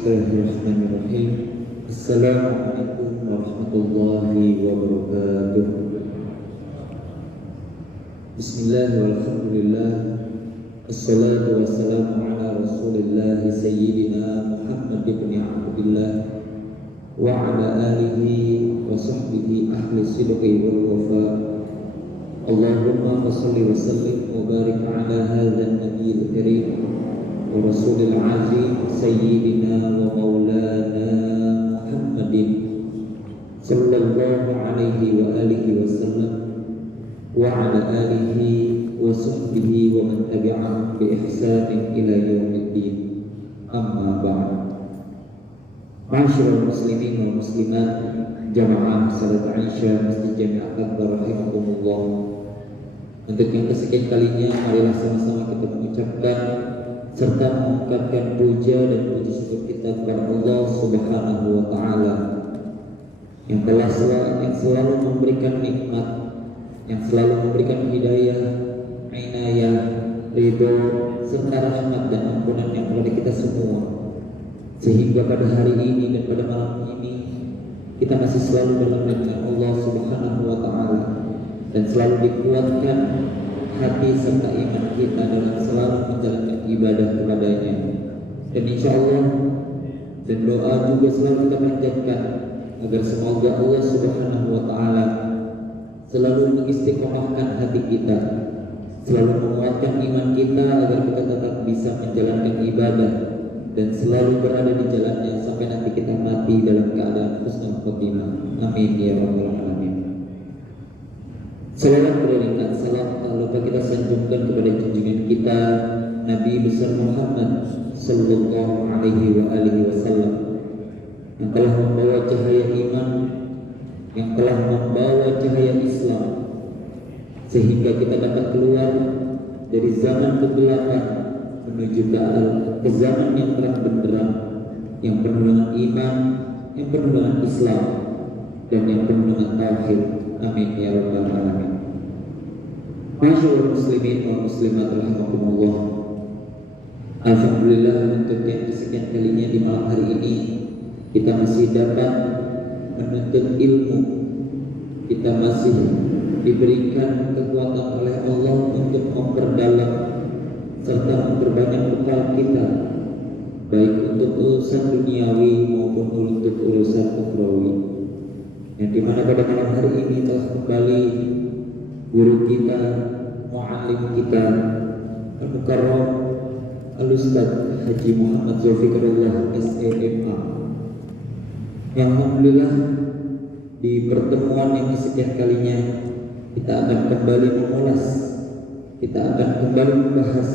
Bismillahirrahmanirrahim. Assalamualaikum warahmatullahi wabarakatuh. Bismillah walhamdulillah. Assalatu wassalamu ala rasulillah Sayyidina Muhammad ibn Abdullah wa ala alihi wa sahbihi ahli sidqi wal wafa. Allahumma salli wa sallim wa barik ala hadha an-nabiyil karim wa rasulil azim sayyidina wa maulana Muhammadin sallallahu alaihi wa alihi wa sallam wa ala alihi wa sahbihi wa man tabi'ahum bi ihsanin ila yaumiddin. Amma ba'd. Ma'asyiral muslimin wal muslimat, jamaah salat Aisyah Masjid Jami' Akbar rahimakumullah. Untuk yang kesekian kalinya, marilah sama-sama kita mengucapkan serta mengungkapkan puja dan puji syukur kita kepada Allah Subhanahu wa taala yang selalu memberikan nikmat, yang selalu memberikan hidayah, inayah, ridho serta rahmat dan ampunannya kepada kita semua, sehingga pada hari ini dan pada malam ini kita masih selalu dalam lindungan Allah Subhanahu wa taala dan selalu dikuatkan hati serta iman kita dalam selalu menjalankan ibadah kepadanya. Dan insya Allah dan doa juga selalu kita panjatkan agar semoga Allah Subhanahu wa taala selalu mengistiqomahkan hati kita, selalu menguatkan iman kita agar kita tetap bisa menjalankan ibadah dan selalu berada di jalannya sampai nanti kita mati dalam keadaan husnul khotimah. Amin ya rabbal alamin. Salawat beriringkat salam tak lupa kita sanjungkan kepada junjungan kita Nabi besar Muhammad sallallahu alaihi wa alihi wasallam yang telah membawa cahaya iman, yang telah membawa cahaya Islam, sehingga kita dapat keluar dari zaman kegelapan menuju ke zaman yang terang benderang, yang penuh dengan iman, yang penuh dengan Islam, dan yang penuh dengan tauhid. Amin ya rabbal alamin. Masyaallah muslimin wa muslimat rahimakumullah. Alhamdulillah, untuk yang kesekian kalinya di malam hari ini kita masih dapat menuntut ilmu. Kita masih diberikan kekuatan oleh Allah untuk memperdalam serta memperbanyak bekal kita, baik untuk urusan duniawi maupun untuk urusan ukhrawi. Yang dimana pada malam hari ini telah kembali guru kita, muallim kita, Al-Mukarram Al-Ustaz Haji Muhammad Zulfikarullah SEMA, yang alhamdulillah di pertemuan yang kesekian kalinya kita akan kembali mengulas, kita akan kembali membahas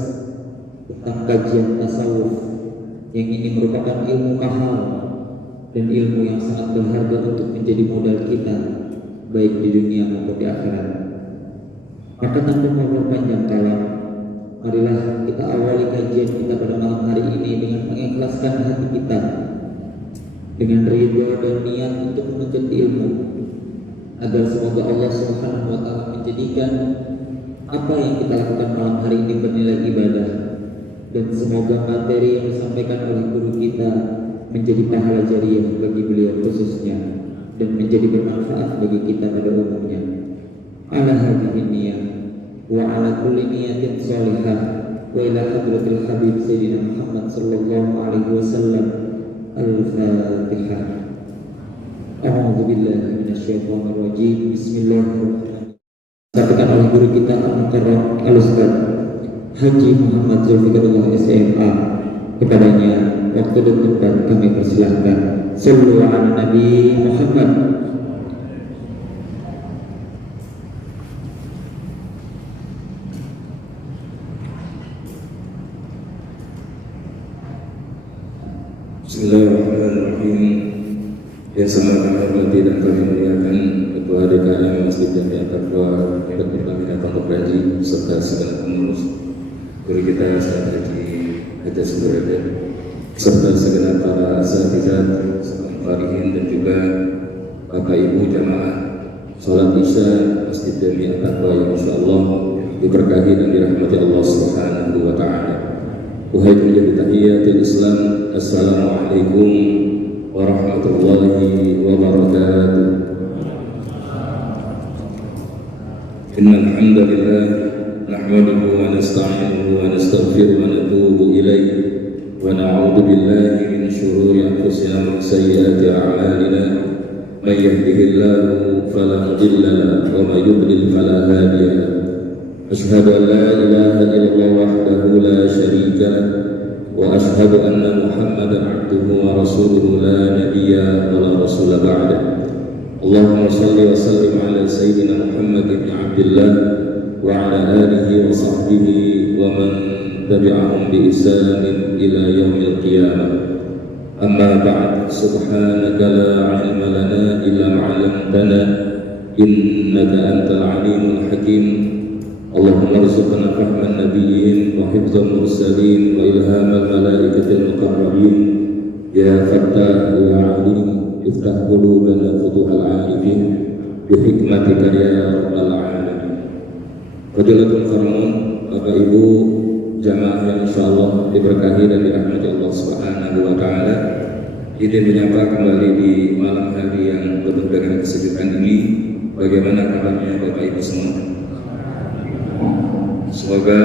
tentang kajian tasawuf yang ini merupakan ilmu mahal dan ilmu yang sangat berharga untuk menjadi modal kita baik di dunia maupun di akhirat. Maka tanpa memperpanjang kalam, marilah kita awali kajian kita pada malam hari ini dengan mengikhlaskan hati kita, dengan ridho dan niat untuk menuntut ilmu, agar semoga Allah Subhanahu wa taala menjadikan apa yang kita lakukan malam hari ini bernilai ibadah, dan semoga materi yang disampaikan oleh guru kita menjadi pahala jariah bagi beliau khususnya dan menjadi bermanfaat bagi kita pada umumnya. Ala hadhihi niyah wa ala kulli niyatin shalihah wa ila hadratil habib sayyidina Muhammad sallallahu alaihi wasallam. Al-Fatihah. A'udzu billahi minasyaitonir rajim. Bismillahirrahmanirrahim. Sampaikan oleh guru kita Al-Mukarram Al-Ustaz Haji Muhammad Zulfikarullah SEMA. Kepadanya waktu dan tempat kami persilahkan. Sallu ala Nabi Muhammad. Bismillahirrahmanirrahim. Yang sangat kami hormati dan kami muliakan Ketua DKM Masjid Jami' At-Taqwa, Dr. kami datang Raji serta segala pengurus, guru kita Ustaz Haji Haji Subrada, serta segenap para asatizat, farihin dan juga Bapak Ibu jamaah salat Isya Masjid Jami' At-Taqwa yang insyaallah diberkahi dan dirahmati Allah Subhanahu wa taala. Wahai penjaga tahiyatul Islam, Assalamualaikum warahmatullahi wabarakatuh. Innal hamdalillah nahmaduhu wa nasta'inuhu wa nastaghfiruhu wa natubu ilayhi wa na'udzu billahi min shururi anfusina wa sayyiati a'malina. May yahdihillahu fala mudilla lahu wa may yudlil fala hadiya lahu. Asyhadu an la ilaha illallah wahdahu la syarika lahu wa asyhadu anna Muhammadan abduhu wa rasuluhu la nabiyya wa la rasula ba'da. Allahumma salli wa sallim ala sayyidina Muhammad ibn Abdullah wa ala alihi wa sahbihi wa man tabi'ahum bi ihsanin ila yaumil qiyamah. Amma ba'd, subhanaka la ilma lana illa ma 'allamtana innaka antal alimul hakim. Allahumma rzuqna fahman nabiyyin wa hifdzal mursalin wa ilhamal malaikatil muqarrabin. Ya Fattah ya Alim, iftah qulubana futuhal arifin bi hikmatika ya rabbal alamin. Fadilatul Farmun, Bapak Ibu jamaah yang insyaallah diberkahi dan dirahmati Allah Subhanahu wa taala. Izin menyapa kembali di malam hari yang penuh dengan kesejukan ini. Bagaimana kabarnya Bapak Ibu semua? Semoga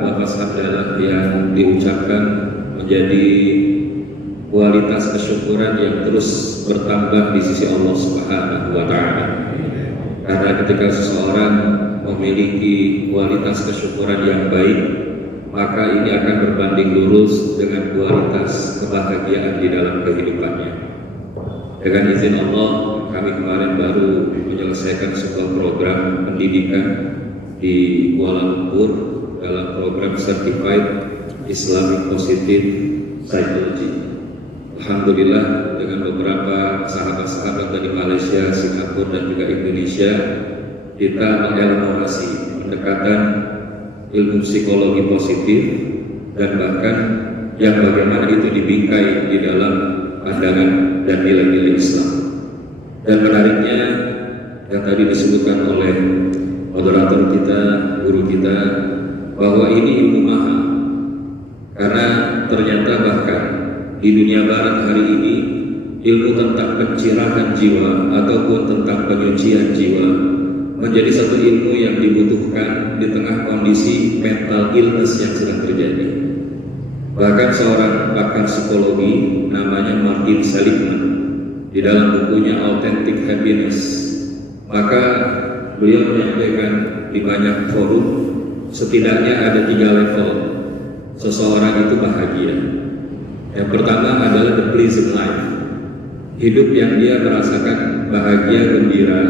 lafaz hamdalah yang diucapkan menjadi kualitas kesyukuran yang terus bertambah di sisi Allah Subhanahu wa taala. Karena ketika seseorang memiliki kualitas kesyukuran yang baik, maka ini akan berbanding lurus dengan kualitas kebahagiaan di dalam kehidupannya. Dengan izin Allah, kami kemarin baru menyelesaikan sebuah program pendidikan di Kuala Lumpur dalam program Certified Islamic Positive Psychology. Alhamdulillah, dengan beberapa sahabat-sahabat dari Malaysia, Singapura dan juga Indonesia, kita mengelaborasi pendekatan ilmu psikologi positif dan bahkan yang bagaimana itu dibingkai di dalam pandangan dan nilai-nilai Islam. Dan menariknya yang tadi disebutkan oleh moderator kita, guru kita, bahwa ini ilmu mahal. Karena ternyata bahkan di dunia barat hari ini, ilmu tentang pencerahan jiwa ataupun tentang penyucian jiwa menjadi satu ilmu yang dibutuhkan di tengah kondisi mental illness yang sedang terjadi. Bahkan seorang pakar psikologi namanya Martin Seligman di dalam bukunya Authentic Happiness, maka beliau menyampaikan di banyak forum, setidaknya ada 3 level seseorang itu bahagia. Yang pertama adalah the pleasing life, hidup yang dia merasakan bahagia, gembira,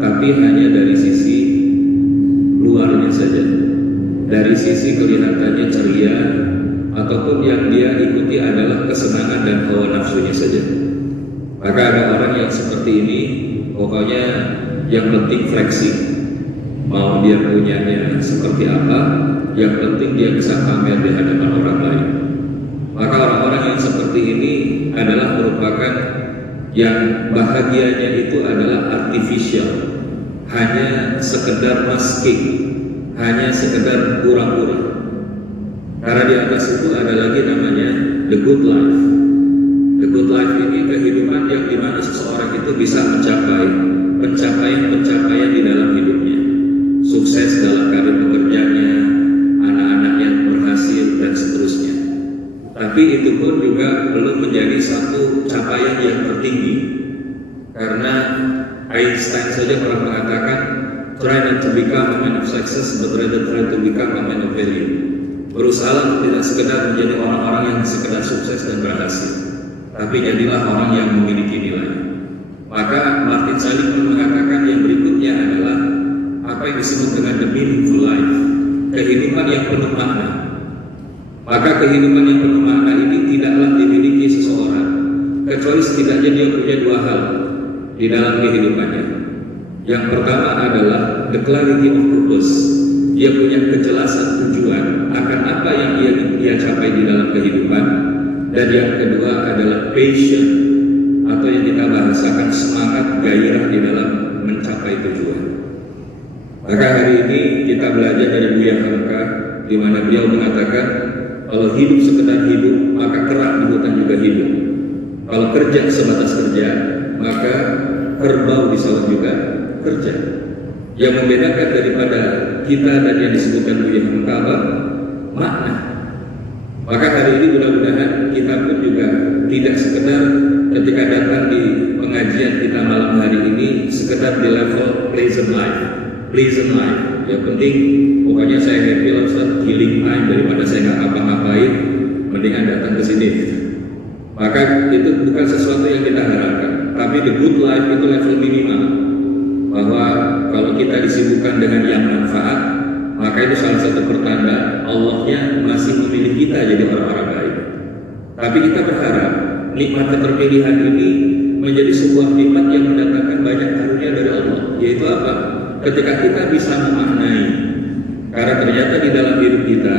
tapi hanya dari sisi luarnya saja, dari sisi kelihatannya ceria, ataupun yang dia ikuti adalah kesenangan dan hawa nafsunya saja. Maka ada orang yang seperti ini, pokoknya yang penting flexing, mau dia punyanya seperti apa, yang penting dia bisa pamer di hadapan orang lain. Maka orang-orang yang seperti ini adalah merupakan yang bahagianya itu adalah artificial, hanya sekedar masking, hanya sekedar pura-pura. Karena di atas itu ada lagi namanya the good life. The good life ini kehidupan yang dimana seseorang itu bisa mencapai pencapaian di dalam hidupnya, sukses dalam karir pekerjaannya, anak-anaknya berhasil dan seterusnya. Tapi itu pun juga belum menjadi satu capaian yang tertinggi, karena Einstein saja pernah mengatakan, try not to become a man of success, but rather try to become a man of value. Berusaha tidak sekedar menjadi orang-orang yang sekedar sukses dan berhasil, tapi jadilah orang yang memiliki nilai. Maka Martin Seligman mengatakan yang berikutnya adalah apa yang disebut dengan the meaningful life, kehidupan yang penuh makna. Maka kehidupan yang penuh makna ini tidaklah dimiliki seseorang kecuali setidaknya dia punya 2 hal di dalam kehidupannya. Yang pertama adalah the clarity of purpose, dia punya kejelasan tujuan akan apa yang dia capai di dalam kehidupan. Dan yang kedua adalah passion, atau yang kita bahasakan semangat, gairah di dalam mencapai tujuan. Maka hari ini kita belajar dari Buya Hamka, di mana beliau mengatakan kalau hidup sekedar hidup, maka kerak di hutan juga hidup. Kalau kerja sebatas kerja, maka kerbau di sawah juga kerja. Yang membedakan daripada kita dan yang disebutkan Buya Hamka, makna. Maka hari ini mudah-mudahan kita pun juga tidak sekedar ketika datang di pengajian kita malam hari ini sekedar di level pleasant life. Yang penting pokoknya saya happy lah Ustaz, healing time, daripada saya nggak ngapa-ngapain, mendingan datang ke sini. Maka itu bukan sesuatu yang kita harapkan. Tapi the good life itu level minimal. Bahwa kalau kita disibukkan dengan yang manfaat, maka itu salah satu pertanda Allahnya masih memilih kita jadi orang-orang baik. Tapi kita berharap nikmat keterpilihan ini menjadi sebuah nikmat yang mendatangkan banyak karunia dari Allah. Yaitu apa? Ketika kita bisa memaknai, karena ternyata di dalam hidup kita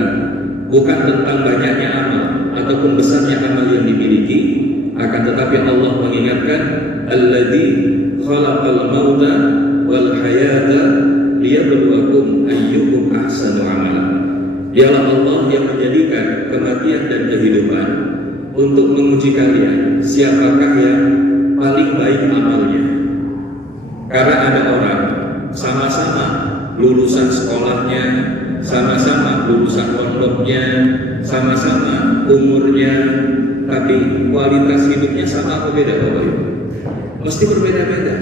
bukan tentang banyaknya amal ataupun besarnya amal yang dimiliki, akan tetapi Allah mengingatkan alladzi khalaqal mauta wal hayata liyabluwakum ayyukum ahsanu amala. Dialah Allah yang menjadikan kematian dan kehidupan untuk menguji kalian siapakah yang paling baik amalnya. Karena ada orang sama-sama lulusan sekolahnya, sama-sama lulusan pondoknya, sama-sama umurnya, tapi kualitas hidupnya sama atau beda Bapak Ibu? Mesti berbeda-beda.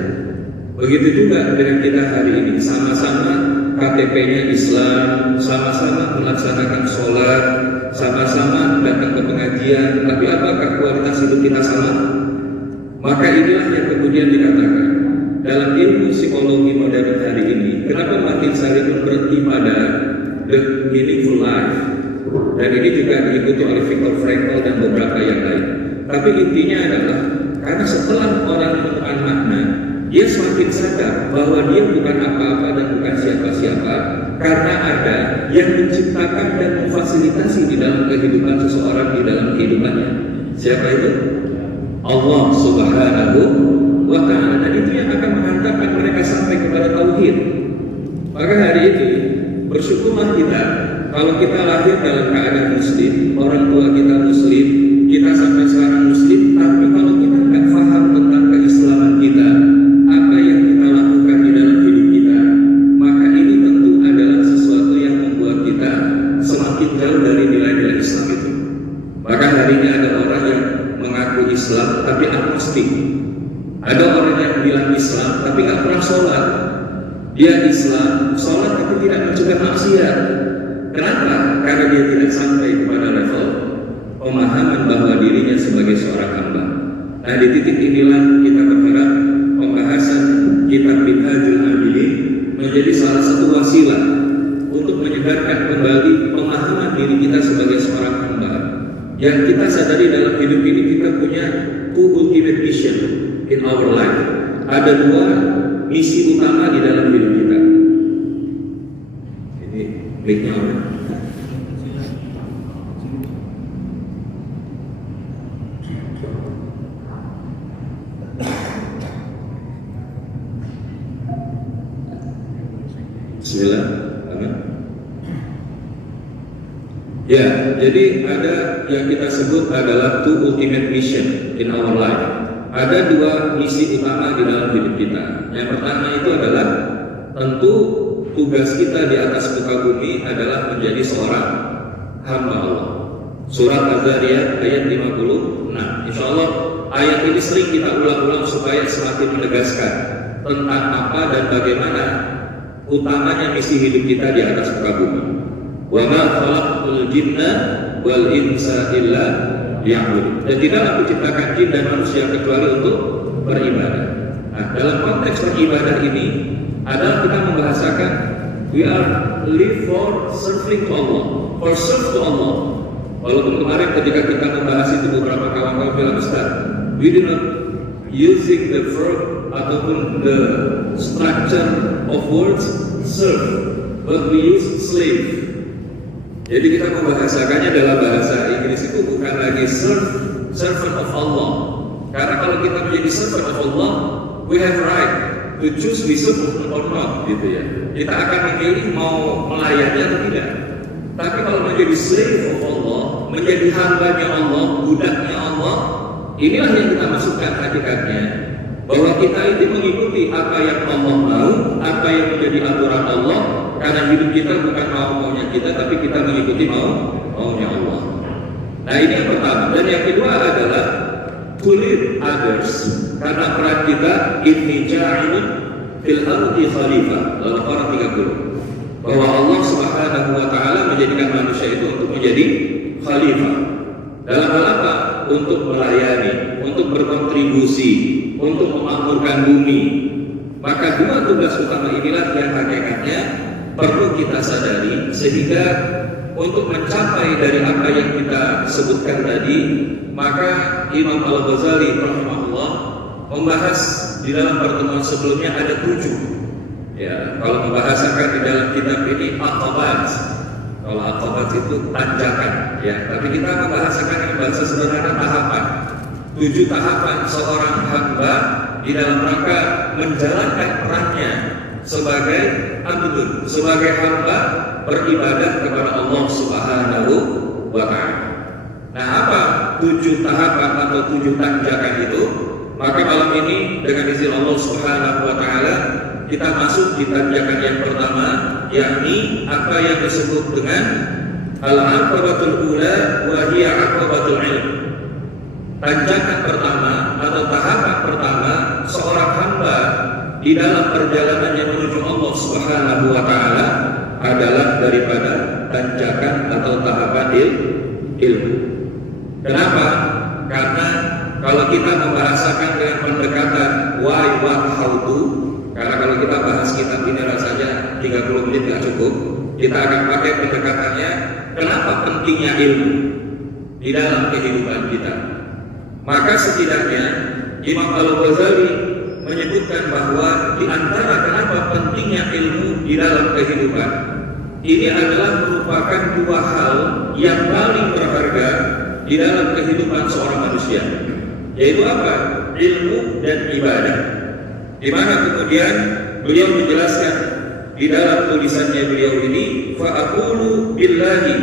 Begitu juga dengan kita hari ini, sama-sama KTP-nya Islam, sama-sama melaksanakan sholat, sama-sama datang ke pengajian, tapi apakah kualitas hidup kita sama? Maka inilah yang kemudian dikatakan dalam ilmu psikologi modern hari ini, kenapa makin sering berhenti pada the meaningful life, dan ini juga diikuti oleh Viktor Frankl dan beberapa yang lain. Tapi intinya adalah karena setelah orang menemukan makna, dia semakin sadar bahwa dia bukan apa-apa dan bukan siapa-siapa, karena ada yang menciptakan dan memfasilitasi di dalam kehidupan seseorang, di dalam kehidupannya. Siapa itu? Allah Subhanahu wa ta'ala. Dan itu yang akan menghantarkan mereka sampai kepada tauhid. Maka hari ini bersyukurlah kita kalau kita lahir dalam keadaan muslim, orang tua kita muslim, kita sampai sekarang muslim, tapi kalau kita nggak paham tentang keislaman kita, apa yang kita lakukan di dalam hidup kita, maka ini tentu adalah sesuatu yang membuat kita semakin jauh dari nilai-nilai Islam itu. Maka hari ini ada orang yang mengaku Islam tapi agnostik. Ada orang yang bilang Islam tapi nggak pernah sholat. Dia Islam, sholat tapi tidak mencegah maksiat. Kenapa? Karena dia tidak sampai kepada level pemahaman bahwa dirinya sebagai seorang hamba. Nah, di titik inilah kita berharap pembahasan kitab Minhajul Abidin menjadi salah satu wasilah untuk menyegarkan kembali pemahaman diri kita sebagai seorang hamba. Yang kita sadari dalam hidup ini kita punya two ultimate mission in our life. Ada dua misi utama di dalam hidup kita. Ini kliknya orang. Bismillah. Amin. Ya, jadi ada yang kita sebut adalah two ultimate mission in our life. Ada dua misi utama di dalam hidup kita. Yang pertama itu adalah tentu tugas kita di atas muka bumi adalah menjadi seorang hamba Allah. Surat Az-Zariyat ayat 56. Insya Allah ayat ini sering kita ulang-ulang supaya semakin menegaskan tentang apa dan bagaimana utamanya misi hidup kita di atas muka bumi. Wa ma khalaqtul jinna wal insa illa liya'budun. Dan tidak aku ciptakan jin dan manusia kecuali untuk beribadah. Nah, dalam konteks beribadah ini adalah kita membahasakan we are live for serving to Allah, for serve to Allah. Walaupun kemarin ketika kita membahas itu beberapa kawan-kawan bilang, Ustaz, we do not using the verb ataupun the structure of words serve, but we use slave. Jadi kita membahasakannya dalam bahasa Inggris itu bukan lagi servant of Allah. Karena kalau kita menjadi servant of Allah, we have right to choose we serve or not, gitu ya. Kita akan memilih mau melayani atau tidak. Tapi kalau menjadi slave of Allah, menjadi hambanya Allah, budaknya Allah, inilah yang kita masukkan hakikatnya. Bahwa kita itu mengikuti apa yang Allah mau, apa yang menjadi aturan Allah. Karena hidup kita bukan maunya kita, tapi kita mengikuti maunya Allah. Nah ini yang pertama. Dan yang kedua adalah to lead others. Karena peran kita inni ja'ilun fil ardi khalifah, dalam Al-Qur'an 30. Bahwa Allah Subhanahu wa taala menjadikan manusia itu untuk menjadi khalifah. Dalam hal apa? Untuk melayani, untuk berkontribusi, untuk memakmurkan bumi. Maka dua tugas utama inilah yang hakikatnya perlu kita sadari, sehingga untuk mencapai dari apa yang kita sebutkan tadi, maka Imam Al-Ghazali rahimahullah membahas di dalam pertemuan sebelumnya ada 7. Ya, kalau membahasakan di dalam kitab ini aqabat. Kalau aqabat itu tanjakan, ya. Tapi kita membahasakan dengan bahasa sederhana tahapan. 7 tahapan seorang hamba di dalam rangka menjalankan perannya sebagai abdul, sebagai hamba beribadah kepada Allah Subhanahu wa taala. Nah, apa 7 tahapan atau 7 tanjakan itu? Maka malam ini dengan izin Allah Subhanahu wa taala kita masuk di tanjakan yang pertama, yakni apa yang disebut dengan al-aqabatul ula wa hiya aqabatul ilm. Tanjakan pertama atau tahapan pertama seorang hamba di dalam perjalanannya menuju Allah Subhanahu wa taala adalah daripada tanjakan atau tahapan ilmu. Kenapa? Karena kalau kita membahasakan dengan pendekatan why, what, how to, karena kalau kita bahas kitab ini rasanya 30 menit nggak cukup, kita akan pakai pendekatannya kenapa pentingnya ilmu di dalam kehidupan kita. Maka setidaknya Imam Al-Ghazali menyebutkan bahwa di antara kenapa pentingnya ilmu di dalam kehidupan ini adalah merupakan 2 hal yang paling berharga di dalam kehidupan seorang manusia, yaitu apa? Ilmu dan ibadah. Di mana kemudian beliau menjelaskan di dalam tulisannya beliau ini, fa aqulu billahi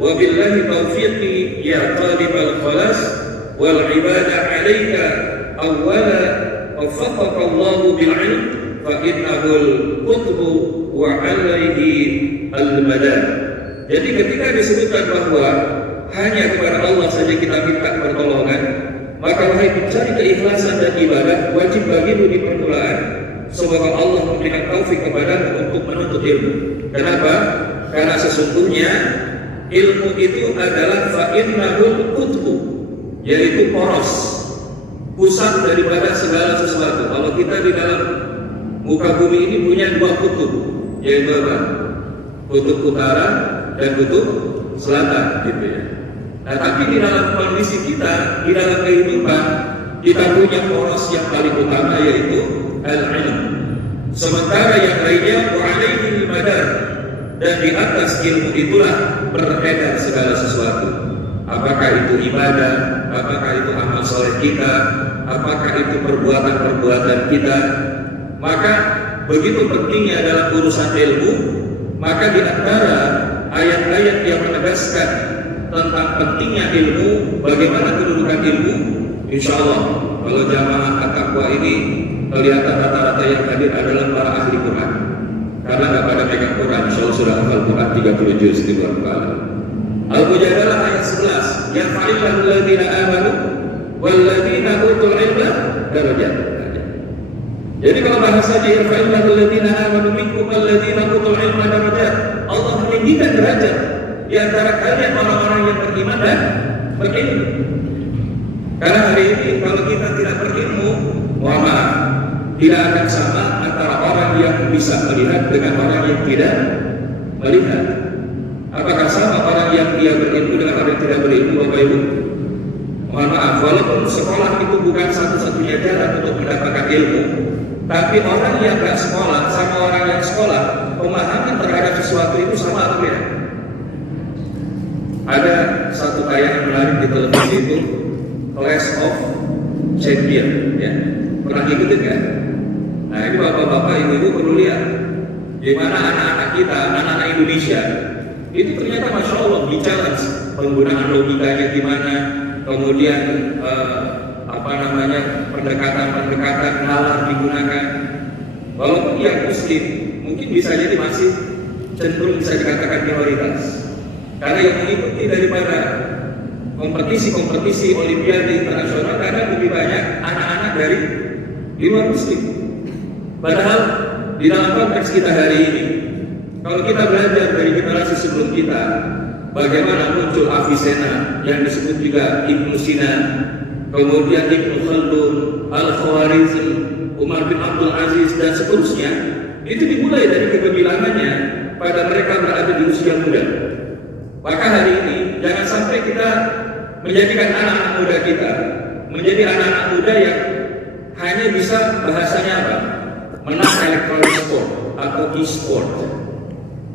wa billahi taufiqi ya talibal khalas wal ibadah alayka awwala waffaqaka Allah bil ilm fa innahu al qutbu wa alayhi al madad. Jadi ketika disebutkan bahwa hanya kepada Allah saja kita minta pertolongan, maka wahai pencari keikhlasan dan ibadah, wajib bagimu di permulaan semoga Allah memberikan taufik kepadamu untuk menuntut ilmu. Kenapa? Karena sesungguhnya ilmu itu adalah fa'innahul qutbu, yaitu poros, pusat daripada segala sesuatu. Kalau kita di dalam muka bumi ini punya 2 kutub, yaitu apa? Kutub utara dan kutub selatan, gitu ya. Nah, tapi di dalam kondisi kita, di dalam kehidupan, kita punya poros yang paling utama yaitu al-ilm. Sementara yang lainnya wa'alaihi al-madar, dan di atas ilmu itulah beredar segala sesuatu. Apakah itu ibadah, apakah itu amal soleh kita, apakah itu perbuatan-perbuatan kita. Maka begitu pentingnya dalam urusan ilmu, maka di antara ayat-ayat yang menegaskan tentang pentingnya ilmu, bagaimana kedudukan ilmu, insya Allah kalau jamaah at-taqwa ini kelihatan rata-rata yang hadir adalah para ahli Quran, karena nggak pada pegang Quran, insya Allah sudah hafal Quran 30 juz di bulan kepala. Al-Mujadalah ayat 11, yang fa'illahu alladhina amanu walladhina utul ilma darajat. Jadi kalau bahasanya yang fa'illahu alladhina amanu minkum walladhina utul ilma darajat, Allah meninggikan derajat di antara kalian orang-orang yang beriman dan berilmu. Karena hari ini kalau kita tidak berilmu, mohon maaf, tidak akan sama antara orang yang bisa melihat dengan orang yang tidak melihat. Apakah sama orang yang dia berilmu dengan orang yang tidak berilmu, Bapak Ibu? Mohon maaf, walaupun sekolah itu bukan satu-satunya jalan untuk mendapatkan ilmu, tapi orang yang tidak sekolah sama orang yang sekolah, pemahaman terhadap sesuatu itu sama atau beda? Ada satu tayangan menarik di televisi itu, Clash of Champion, ya. Pernah ngikutin kan? Nah, ini bapak-bapak, ibu-ibu perlu lihat gimana anak-anak kita, anak-anak Indonesia itu ternyata Masya Allah di challenge penggunaan logikanya gimana, kemudian pendekatan nalar digunakan. Walaupun yang Muslim mungkin bisa jadi masih cenderung bisa dikatakan minoritas, karena yang mengikuti daripada kompetisi Olimpiade internasional karena lebih banyak anak-anak dari luar Muslim. Padahal di dalam konteks kita hari ini, kalau kita belajar dari generasi sebelum kita, bagaimana muncul Avicenna yang disebut juga Ibnu Sina, kemudian Ibnu Khaldun, Al-Khawarizmi, Umar bin Abdul Aziz dan seterusnya, itu dimulai dari kegemilangannya pada mereka berada di usia muda. Maka hari ini jangan sampai kita menjadikan anak-anak muda kita menjadi anak-anak muda yang hanya bisa bahasanya apa? Menang electronic sport atau e-sport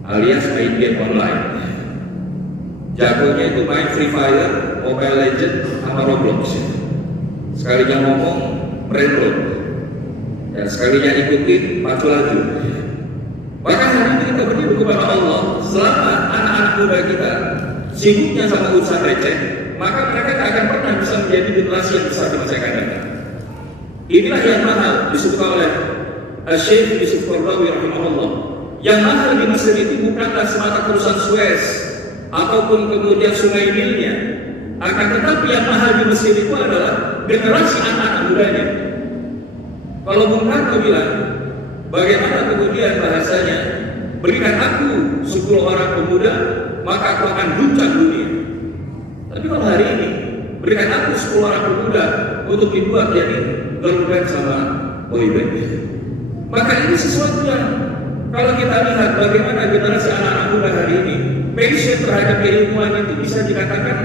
alias main game online. Jagonya itu main Free Fire, Mobile Legends, sama Roblox. Sekalinya ngomong brainrot, ya sekalinya ikutin pacu laju. Maka hari ini kita berdoa kepada Allah, selama anak-anak muda kita sibuknya sama urusan receh, maka mereka tak akan pernah bisa menjadi generasi yang besar di masa akan datang. Inilah yang mahal disebut oleh Syekh Yusuf Qaradawi rahimahullah. Yang mahal di Mesir itu bukanlah semata perusahaan Suez ataupun kemudian Sungai Nilnya, akan tetapi yang mahal di Mesir itu adalah generasi anak-anak mudanya. Kalau Bung Karno bilang, bagaimana kemudian bahasanya, berikan aku 10 orang pemuda, maka aku akan guncang dunia. Tapi kalau hari ini, berikan aku 10 orang pemuda untuk dibuat jadi girl band sama boy band, maka ini sesuatu yang kalau kita lihat bagaimana generasi anak-anak muda hari ini, passion terhadap keilmuan itu bisa dikatakan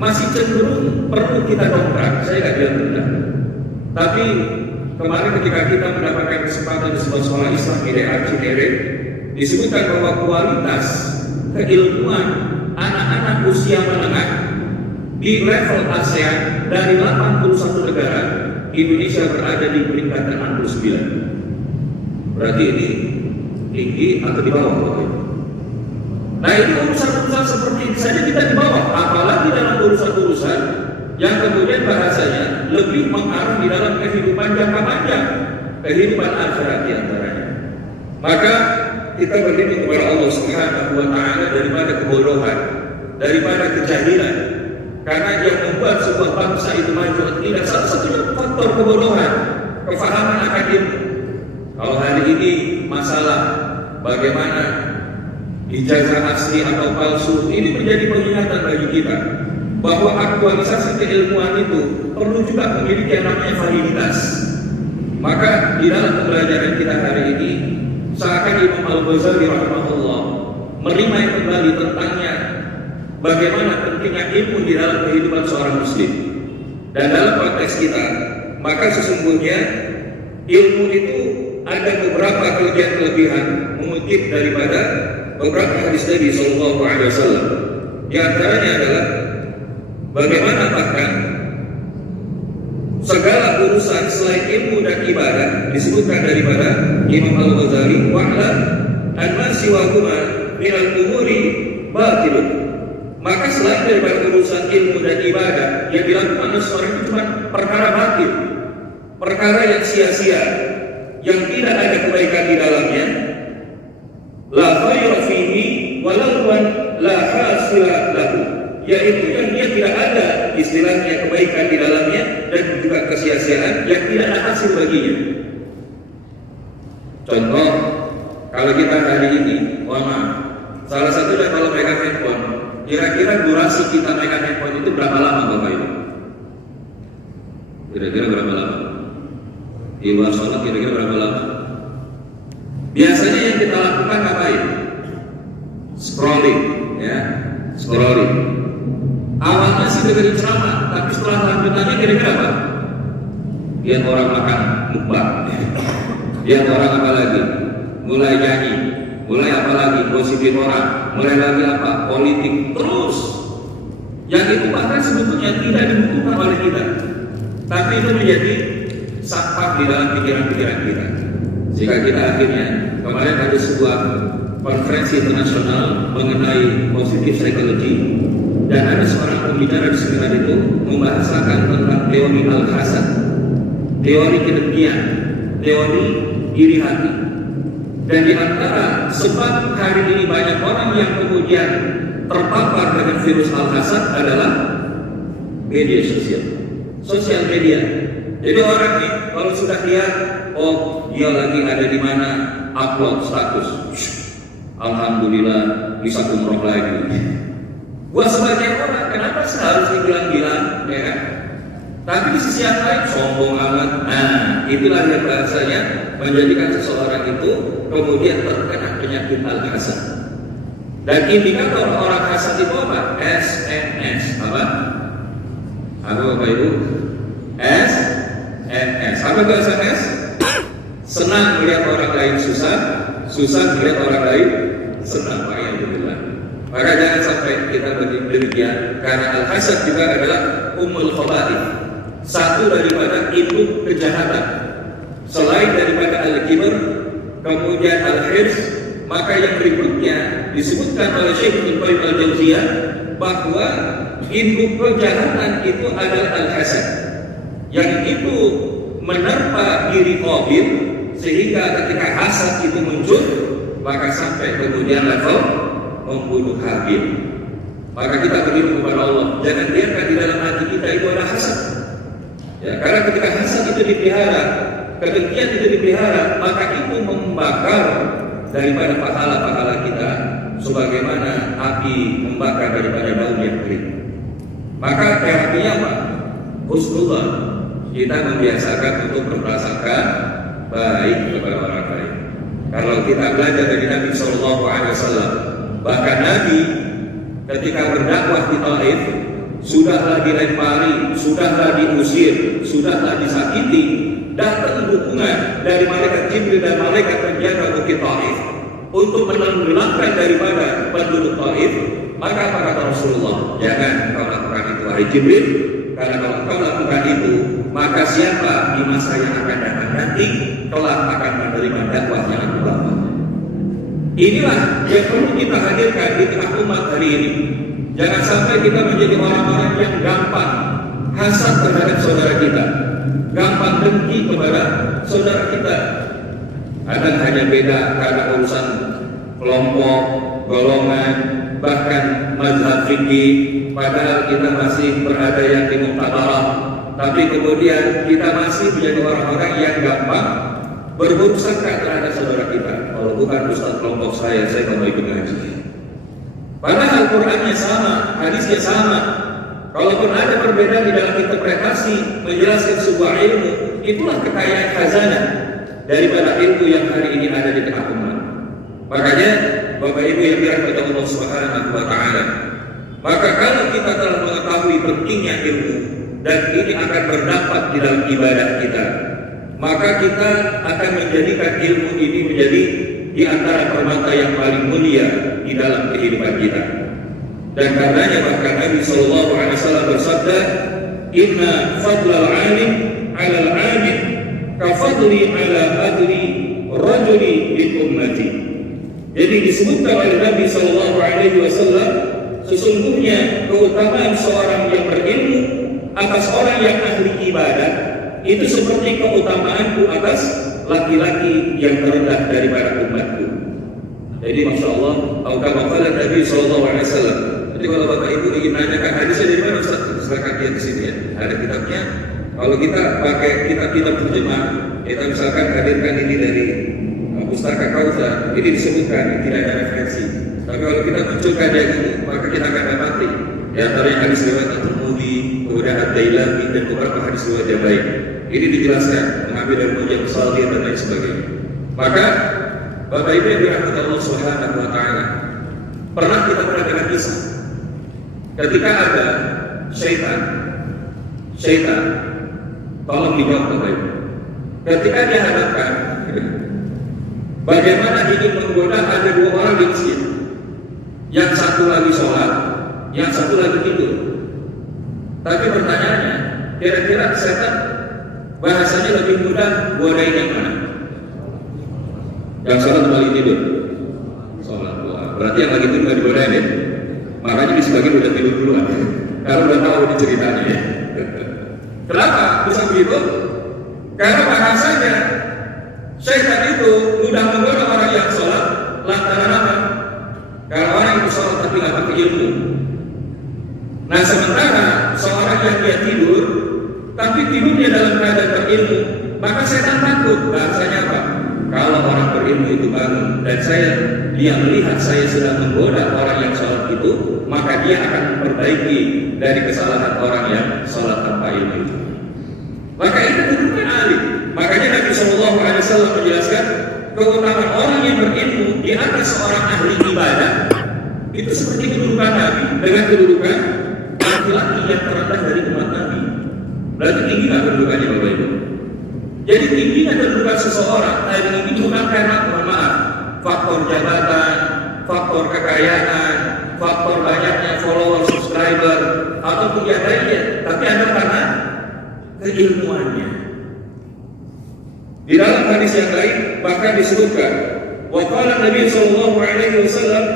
masih cenderung perlu kita dongkrak. Saya nggak bilang benar, tapi kemarin ketika kita mendapatkan kesempatan di sebuah sekolah Islam IDA Cinere, disebutkan bahwa kualitas keilmuan anak-anak usia menengah di level ASEAN dari 81 negara, Indonesia berada di peringkat 69. Berarti ini tinggi atau di bawah? Nah, ini urusan-urusan seperti ini saja kita di bawah, apalagi dalam urusan-urusan yang kemudian bahasanya lebih mengarah di dalam kehidupan jangka panjang, kehidupan akhirat di antaranya. Maka kita berlindung kepada Allah Subhanahu wa taala daripada kebodohan, daripada kejahilan. Karena yang membuat sebuah bangsa itu maju tidak salah satunya faktor kebodohan, kefahaman akan ilmu. Kalau hari ini masalah bagaimana ijazah asli atau palsu ini menjadi peringatan bagi kita bahwa aktualisasi keilmuan itu perlu juga memiliki yang namanya validitas. Maka di dalam pembelajaran kita hari ini, seakan Imam Al-Ghazali rahimahullah merimain kembali tentangnya bagaimana pentingnya ilmu di dalam kehidupan seorang muslim. Dan dalam konteks kita, maka sesungguhnya ilmu itu ada beberapa kelebihan mengutip daripada beberapa hadis Nabi Sallallahu Alaihi Wasallam. Di antaranya adalah bagaimana bahkan segala urusan selain ilmu dan ibadah disebutkan daripada Imam Al-Ghazali, wa'lam anma siwahuma minal umuri batilun. Maka selain daripada urusan ilmu dan ibadah yang dilakukan oleh seorang itu cuma perkara batil, perkara yang sia-sia, yang tidak ada kebaikan di dalamnya. La khayra fihi walauan la hasila lahu, yaitu yang dia tidak ada istilahnya kebaikan di dalamnya dan juga kesia-siaan yang tidak ada hasil baginya. Contoh, kalau kita hari ini, salah satunya kalau pegang handphone, kira-kira durasi kita pegang handphone itu berapa lama Bapak Ibu? Kira-kira berapa lama? Di luar sholat kira-kira berapa lama? Biasanya yang kita lakukan ngapain? Scrolling, ya, scrolling. Awalnya sih dengerin ceramah, tapi setelah lanjutannya kira-kira apa? Lihat orang makan mukbang, lihat orang apa lagi? Mulai nyanyi, mulai apa lagi? Gosipin orang, mulai lagi apa? Politik, terus. Yang itu bahkan sebetulnya tidak dibutuhkan oleh kita, tapi itu menjadi sampah di dalam pikiran-pikiran kita. Sehingga kita akhirnya, kemarin ada sebuah konferensi internasional mengenai positive psychology, dan ada seorang pembicara di seminar itu membahasakan tentang teori al-hasad, teori kedengkian, teori iri hati. Dan di antara sebab hari ini banyak orang yang kemudian terpapar dengan virus al-hasad adalah media sosial media. Jadi orang ini kalau sudah lihat, oh dia lagi ada di mana, upload status, alhamdulillah bisa umroh lagi. Buat sebagian orang, kenapa sih harus dibilang-bilang, ya kan? Tapi di sisi yang lain sombong amat. Nah, itulah yang bahasanya menjadikan seseorang itu kemudian terkena penyakit al-hasad. Dan indikator orang hasad itu apa? SMS. Apa Bapak Ibu? SMS. Apa itu SMS? Senang melihat orang lain susah, susah melihat orang lain senang. Maka jangan sampai kita berdemikian, karena al-hasad juga adalah ummul khaba'ith, satu daripada induk kejahatan. Selain daripada al-kibr, kemudian al-hirs, maka yang berikutnya disebutkan oleh Syekh Ibnu Qayyim al-Jauziyah bahwa induk kejahatan itu adalah al-hasad, yang itu menerpa diri Qabil, sehingga ketika hasad itu muncul, maka sampai kemudian level membunuh Habil. Maka kita berlindung kepada Allah, jangan biarkan di dalam hati kita itu ada hasad. Ya, karena ketika hasad itu dipelihara, kedengkian itu dipelihara, maka itu membakar daripada pahala-pahala kita, sebagaimana api membakar daripada daun yang kering. Maka terapinya apa? Husnuzan. Kita membiasakan untuk berprasangka baik kepada orang lain. Kalau kita belajar dari Nabi SAW, bahkan Nabi ketika berdakwah di Taif, sudahlah dilempari, sudahlah diusir, sudahlah disakiti, datang dukungan dari malaikat Jibril dan malaikat penjaga bukit Taif untuk menenggelamkan daripada penduduk Taif. Maka apa kata Rasulullah? Jangan kau lakukan itu, wahai Jibril, karena kalau kau lakukan itu, maka siapa di masa yang akan datang nanti kelak akan menerima dakwah yang aku bawa. Inilah yang perlu kita hadirkan di tengah umat hari ini. Jangan sampai kita menjadi orang-orang yang gampang hasad terhadap saudara kita, gampang dengki kepada saudara kita. Ada hanya beda karena urusan kelompok, golongan, bahkan mazhab fikih, padahal kita masih berada yang di muktabarah. Tapi kemudian kita masih menjadi orang-orang yang gampang berburuk sangka terhadap saudara kita. Kalau bukan ustaz kelompok saya nggak mau ikut ngaji. Padahal Al-Qur'annya sama, hadisnya sama. Kalaupun ada perbedaan di dalam interpretasi menjelaskan sebuah ilmu, itulah kekayaan khazanah daripada ilmu yang hari ini ada di tengah umat. Makanya Bapak Ibu yang dirahmati Allah Subhanahu wa taala, maka kalau kita telah mengetahui pentingnya ilmu dan ini akan berdampak di dalam ibadah kita, maka kita akan menjadikan ilmu ini menjadi di antara permata yang paling mulia di dalam kehidupan kita. Dan karenanya bahkan Nabi SAW bersabda, Inna fadlal alim alal amin kafadli ala adri rajuli di ummati. Jadi disebutkan oleh Nabi SAW, sesungguhnya keutamaan seorang yang berilmu atas orang yang ahli ibadah itu seperti keutamaanku atas laki-laki yang terendah daripada umatku. Jadi Masya Allah, Al-Qawqala Nabi SAW. Jadi kalau Bapak Ibu ingin nanyakan hadisnya dari mana Ustaz? Silakan lihat di sini ya, ada kitabnya. Kalau kita pakai kitab-kitab terjemah, kita misalkan hadirkan ini dari Pustaka Kautsar, ini disebutkan, tidak ada referensi. Tapi kalau kita munculkan yang ini, maka kita akan dapati di antaranya hadis riwayat At-Tirmidzi, kemudian Ad-Dailami dan beberapa hadis riwayat yang lain. Ini dijelaskan mengambil dari Mujahid Salih dan lain sebagainya. Maka Bapak Ibu yang dirahmati Allah Subhanahu wa taala, pernah kita perhatikan kisah ketika ada syaitan, tolong dijawab Bapak Ibu. Ketika dia hadapkan bagaimana ingin menggoda ada dua orang di masjid, yang satu lagi sholat, yang satu lagi tidur. Tapi pertanyaannya, kira-kira setan bahasanya lebih mudah godain yang mana? Yang sholat kembali tidur. Sholat. Berarti yang lagi tidur nggak digodain ya. Makanya di sebagian udah tidur duluan ya. Kalau udah tahu ini ceritanya ya. Kenapa bisa begitu? Karena bahasanya syaitan itu mudah menggoda orang yang sholat lantaran apa? Karena orang yang sholat tapi nggak pakai ilmu. Nah sementara seorang yang dia tidur tapi tidurnya dalam keadaan berilmu, maka setan takut. Bahasanya apa? Kalau orang berilmu itu bangun dan dia melihat saya sedang menggoda orang yang sholat itu, maka dia akan memperbaiki dari kesalahan orang yang sholat tanpa ilmu itu. Maka itu kedudukan alim. Makanya Nabi SAW menjelaskan keutamaan orang yang berilmu di atas seorang ahli ibadah itu seperti kedudukan Nabi dengan kedudukan laki-laki yang terendah dari umat Nabi. Berarti tinggi nggak kedudukannya Bapak Ibu? Jadi tingginya kedudukan seseorang hari ini bukan karena faktor jabatan, faktor kekayaan, faktor banyaknya follower, subscriber, atau yang lainnya, tapi ada karena keilmuannya. Di dalam hadis yang lain bahkan disebutkan, wa qala Nabi sallallahu alaihi wasallam,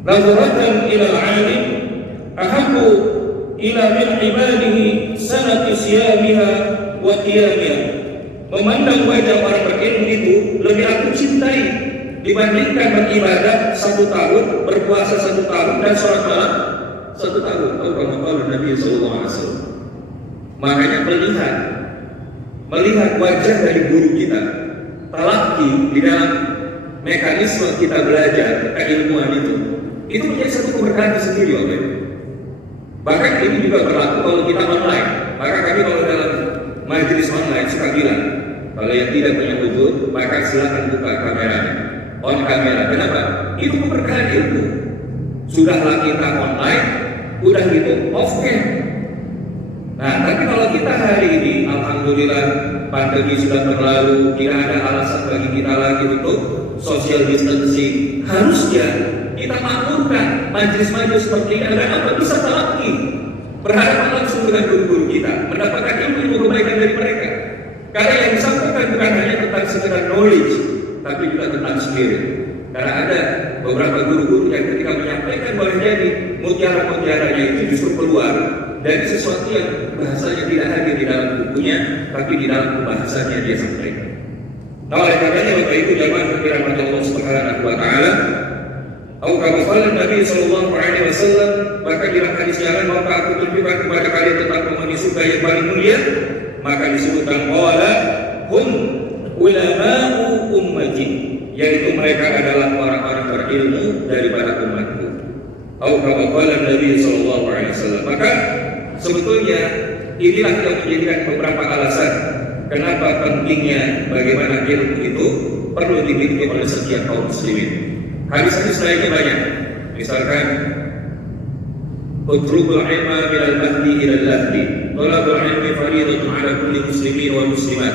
nazaratan ila al-alim ahabbu ila min ibadihi sanati siyamiha wa qiyamiha. Memandang wajah orang berilmu itu lebih aku cintai dibandingkan beribadah 1 tahun, berpuasa 1 tahun, dan sholat malam 1 tahun. Kalau Nabi sallallahu alaihi wasallam. Makanya melihat wajah dari guru kita, talaki di dalam mekanisme kita belajar keilmuan itu menjadi satu keberkahan sendiri, Bapak Ibu. Bahkan ini juga berlaku kalau kita online. Maka kami kalau dalam majelis online suka bilang, kalau yang tidak punya wujud, maka silakan buka kameranya, on kamera. Kenapa? Itu keberkahan ilmu. Sudahlah kita online, udah gitu off cam. Nah, tapi kalau kita hari ini, alhamdulillah pandemi sudah berlalu, tidak ada alasan bagi kita lagi untuk social distancing. Harusnya kita makmurkan majelis-majelis seperti ini agar apa bisa talaki, berhadapan langsung dengan guru-guru kita, mendapatkan ilmu kebaikan dari mereka. Karena yang disampaikan bukan hanya tentang sekedar knowledge, tapi juga tentang spirit. Karena ada beberapa guru-guru yang ketika menyampaikan boleh jadi mutiara-mutiaranya itu justru keluar dari sesuatu yang bahasanya tidak hadir di dalam bukunya, tapi di dalam bahasannya dia sampaikan. Nah, oleh karenanya Bapak Ibu jamaah dirahmati Allah Subhanahu wa taala, au kama qala Nabi sallallahu alaihi wasallam, maka dalam hadis yang lain, maka aku tunjukkan kepada kalian tentang penghuni surga yang paling mulia, maka disebutkan qala hum ulama'u ummati, yaitu mereka adalah orang-orang berilmu daripada umatku. Au kama qala Nabi sallallahu alaihi wasallam. Maka sebetulnya inilah yang menjadikan beberapa alasan kenapa pentingnya bagaimana ilmu itu perlu dimiliki oleh setiap kaum muslimin. Hadis-hadis lainnya banyak. Misalkan utlubul ilma minal mahdi ilal lahdi, talabul ilmi fariidatun ala kulli muslimin wa muslimat.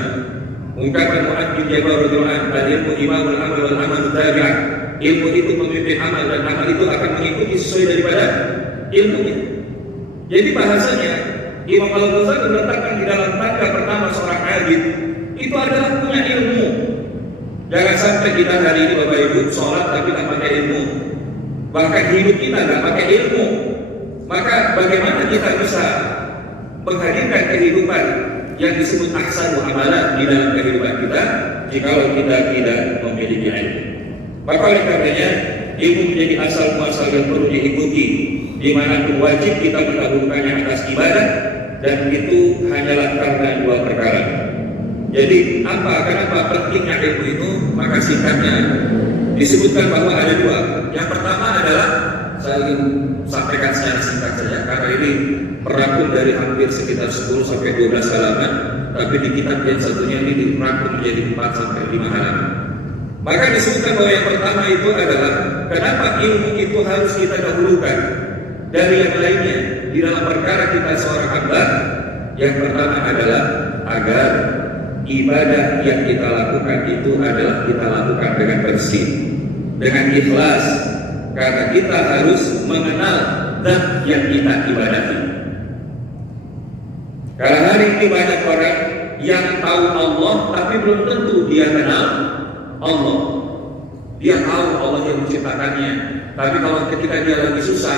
Ungkapan Mu'adz bin Jabal radhiyallahu anhu, al-ilmu imamul amal wal amalu tabi'ah. Ilmu itu memimpin amal dan amal itu akan mengikuti sesuai daripada ilmunya. Jadi bahasanya Imam Al-Ghazali meletakkan di dalam tangga pertama seorang abid itu adalah punya ilmu. Jangan sampai kita hari ini Bapak Ibu sholat tapi tak pakai ilmu, bahkan hidup kita tak pakai ilmu. Maka bagaimana kita bisa menghadirkan kehidupan yang disebut ahsanu amalan di dalam kehidupan kita jikalau kita tidak memiliki ilmu? Maka oleh karenanya ilmu menjadi asal muasal yang perlu diikuti, di mana wajib kita mendahulukannya atas ibadah, dan itu hanyalah karena 2 perkara. Jadi kenapa pentingnya ilmu itu? Maka singkatnya disebutkan bahwa ada 2. Yang pertama adalah, saya ingin sampaikan secara singkat saja karena ini merangkum dari hampir sekitar 10 sampai 12 halaman, tapi di kitab yang satunya ini dirangkum menjadi 4 sampai 5 halaman. Maka disebutkan bahwa yang pertama itu adalah kenapa ilmu itu harus kita dahulukan dari yang lainnya di dalam perkara kita seorang hamba. Yang pertama adalah agar ibadah yang kita lakukan itu adalah kita lakukan dengan bersih, dengan ikhlas, karena kita harus mengenal zat yang kita ibadahi. Karena hari ini banyak orang yang tahu Allah tapi belum tentu dia kenal Allah. Dia tahu Allah yang menciptakannya. Tapi kalau ketika dia lagi susah,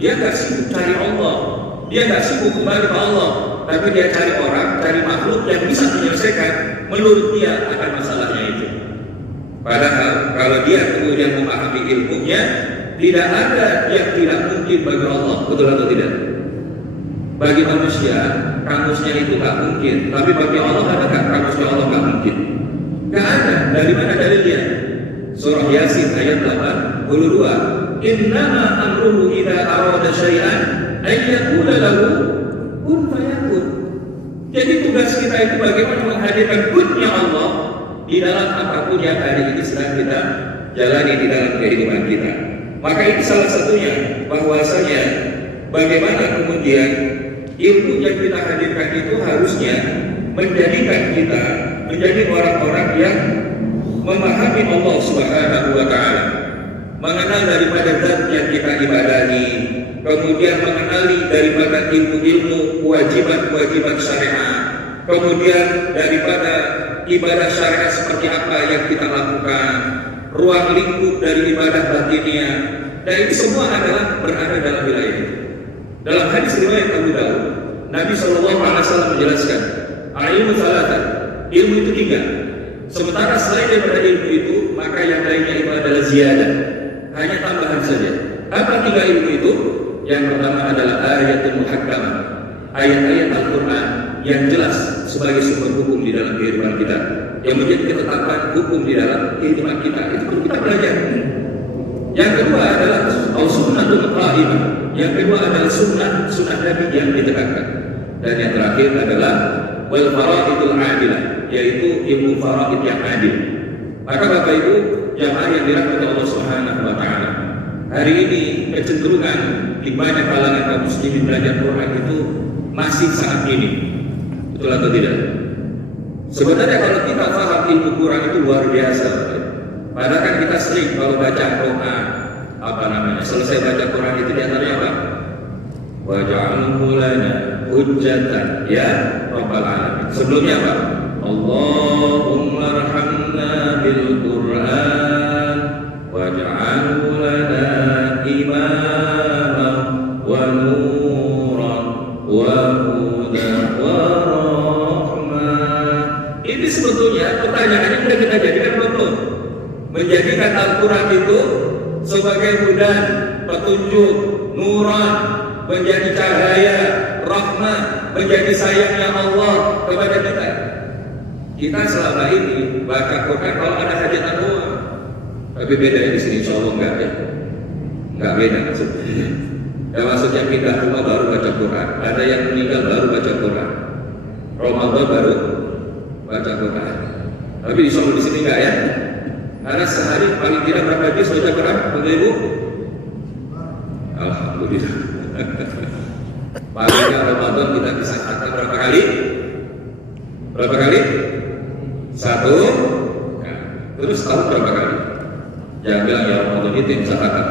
dia nggak sibuk cari Allah, dia nggak sibuk kembali ke Allah, tapi dia cari orang, cari makhluk yang bisa menyelesaikan menurut dia akan masalahnya itu. Padahal kalau dia kemudian memahami ilmunya, tidak ada yang tidak mungkin bagi Allah, betul atau tidak? Bagi manusia, kamusnya itu nggak mungkin, tapi bagi Allah ada nggak kamusnya Allah nggak mungkin? Nggak ada. Dari mana dalilnya? Surah Yasin ayat 82. Innama amruhu idza arada syai'an ay yaqula lahu kun fayakun. Jadi tugas kita itu bagaimana menghadirkan kunnya Allah di dalam apapun yang hari ini sedang kita jalani di dalam kehidupan kita. Maka itu salah satunya, bahwasanya bagaimana kemudian ilmu yang kita hadirkan itu harusnya menjadikan kita menjadi orang-orang yang memahami Allah Subhanahu wa Ta'ala, mengenal daripada zat yang kita ibadahi, kemudian mengenali daripada ilmu-ilmu kewajiban-kewajiban syariat, kemudian daripada ibadah syariat seperti apa yang kita lakukan, ruang lingkup dari ibadah batiniah, dan itu semua adalah berada dalam wilayah itu. Dalam hadis riwayat Abu Dawud, Nabi SAW menjelaskan, ilmu salatan, ilmu itu 3. Sementara selain daripada ilmu itu, maka yang lainnya itu adalah ziyadah, hanya tambahan saja. Apa 3 ilmu itu? Yang pertama adalah ayatul muhakkamah, ayat-ayat Al-Quran yang jelas sebagai sumber hukum di dalam kehidupan kita, yang menjadi ketetapan hukum di dalam kehidupan kita. Itu perlu kita belajar. Yang kedua adalah sunnatul qa'imah, yang kedua adalah sunnah Nabi yang ditegakkan, dan yang terakhir adalah wal faraidul adilah, yaitu ilmu faraid yang adil. Maka Bapak Ibu jamaah yang dirahmati Allah Subhanahu wa Ta'ala, hari ini kecenderungan di banyak kalangan kaum muslimin belajar Quran itu masih sangat minim. Betul atau tidak? Sebenarnya kalau kita paham ilmu Quran itu luar biasa. Padahal kan kita sering kalau baca doa, selesai baca Quran itu diantaranya apa? Waj'alhu lana hujjatan ya Rabbal alamin. Sebelumnya apa? Allahumma arhamna bil Qur'an waj'alhu lana imama wa nuran wa hudan wa rahmah. Ini sebetulnya pertanyaannya sudah kita jadikan belum? Menjadikan Al-Quran itu sebagai hudan, petunjuk, nuran, menjadi cahaya, rahmat, menjadi sayangnya Allah kepada kita. Kita selama ini baca Quran kalau ada hajatan doa, tapi beda di sini insya Allah enggak beda maksudnya. Ya maksudnya kita rumah baru baca Quran, ada yang meninggal baru baca Quran, Ramadan baru baca Quran. Tapi insya Allah di sini enggak ya? Karena sehari paling tidak berapa juz baca Quran, Bapak Ibu? Alhamdulillah. Paling Ramadan kita bisa khatam berapa kali? Berapa kali? 1. Nah, terus tahun berapa kali? Jangan bilang ya Ramadan itu bisa khatam.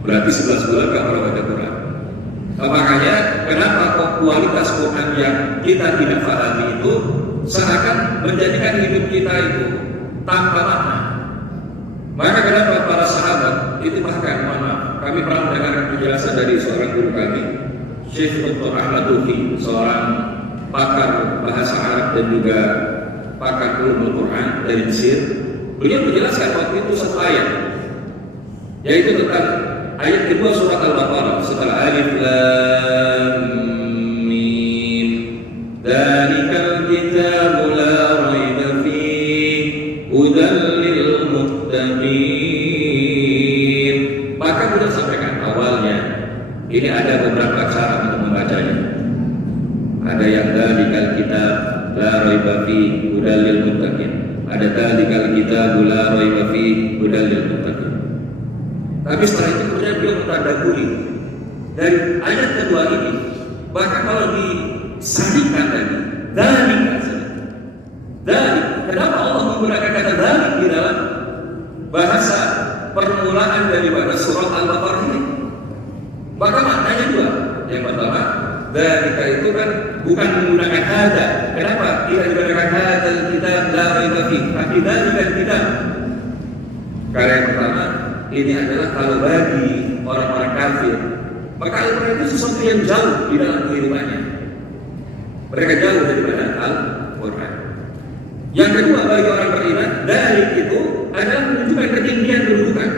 Berarti 11 bulan gak pernah baca Quran. Nah, makanya kenapa kok kualitas Quran yang kita tidak pahami itu seakan menjadikan hidup kita itu tanpa makna. Maka kenapa para sahabat itu bahkan kami pernah mendengarkan penjelasan dari seorang guru kami, Syekh Dr. Ahmad Tufi, seorang pakar bahasa Arab dan juga pakar ulumul Quran dari Mesir. Beliau menjelaskan waktu itu satu ayat, yaitu tentang ayat kedua surat Al-Baqarah setelah alif lam mim. Dzalikal kitabu la raiba fihi hudan lil muttaqin. Maka beliau sampaikan awalnya ini ada beberapa cara untuk membacanya. Ada yang dzalikal kitab la raiba fihi hudan lil muttaqin. Ada dzalikal kitab la raiba fihi hudan lil muttaqin. Tapi setelah itu kemudian beliau mentadaburi dari ayat kedua ini. Bahkan kalau disandingkan tadi, dari kenapa Allah menggunakan kata dari di dalam bahasa permulaan daripada surat Al-Baqarah ini? Maka maknanya dua. Yang pertama, Dzalika itu kan bukan menggunakan hada. Kenapa? Tidak digunakan hada kita la raiba fi. Tapi dzalika kita. Karena yang pertama, ini adalah kalau bagi orang-orang kafir, maka Al-Quran itu sesuatu yang jauh di dalam kehidupannya. Mereka jauh daripada Al-Quran. Yang kedua, bagi orang beriman, dzalik itu adalah menunjukkan ketinggian kedudukan.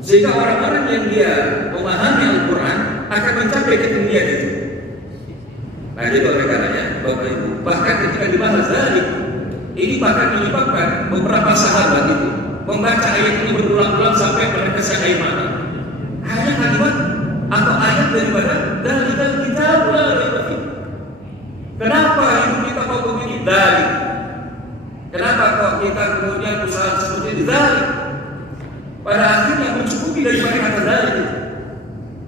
Sehingga orang-orang yang dia memahami Al-Quran akan mencapai ketinggian itu. Nah, jadi oleh karenanya, Bapak Ibu, bahkan ketika dibahas dzalik, ini bahkan menyebabkan beberapa sahabat itu membaca ayat ini berulang-ulang sampai menetes air mata. Hanya kalimat atau ayat daripada dzalikal kitab la raiba fi. Kenapa hidup kita kok begini? Dzalik. Kenapa kok kita kemudian usaha seperti ini? Dzalik. Pada akhirnya mencukupi daripada kata dzalik.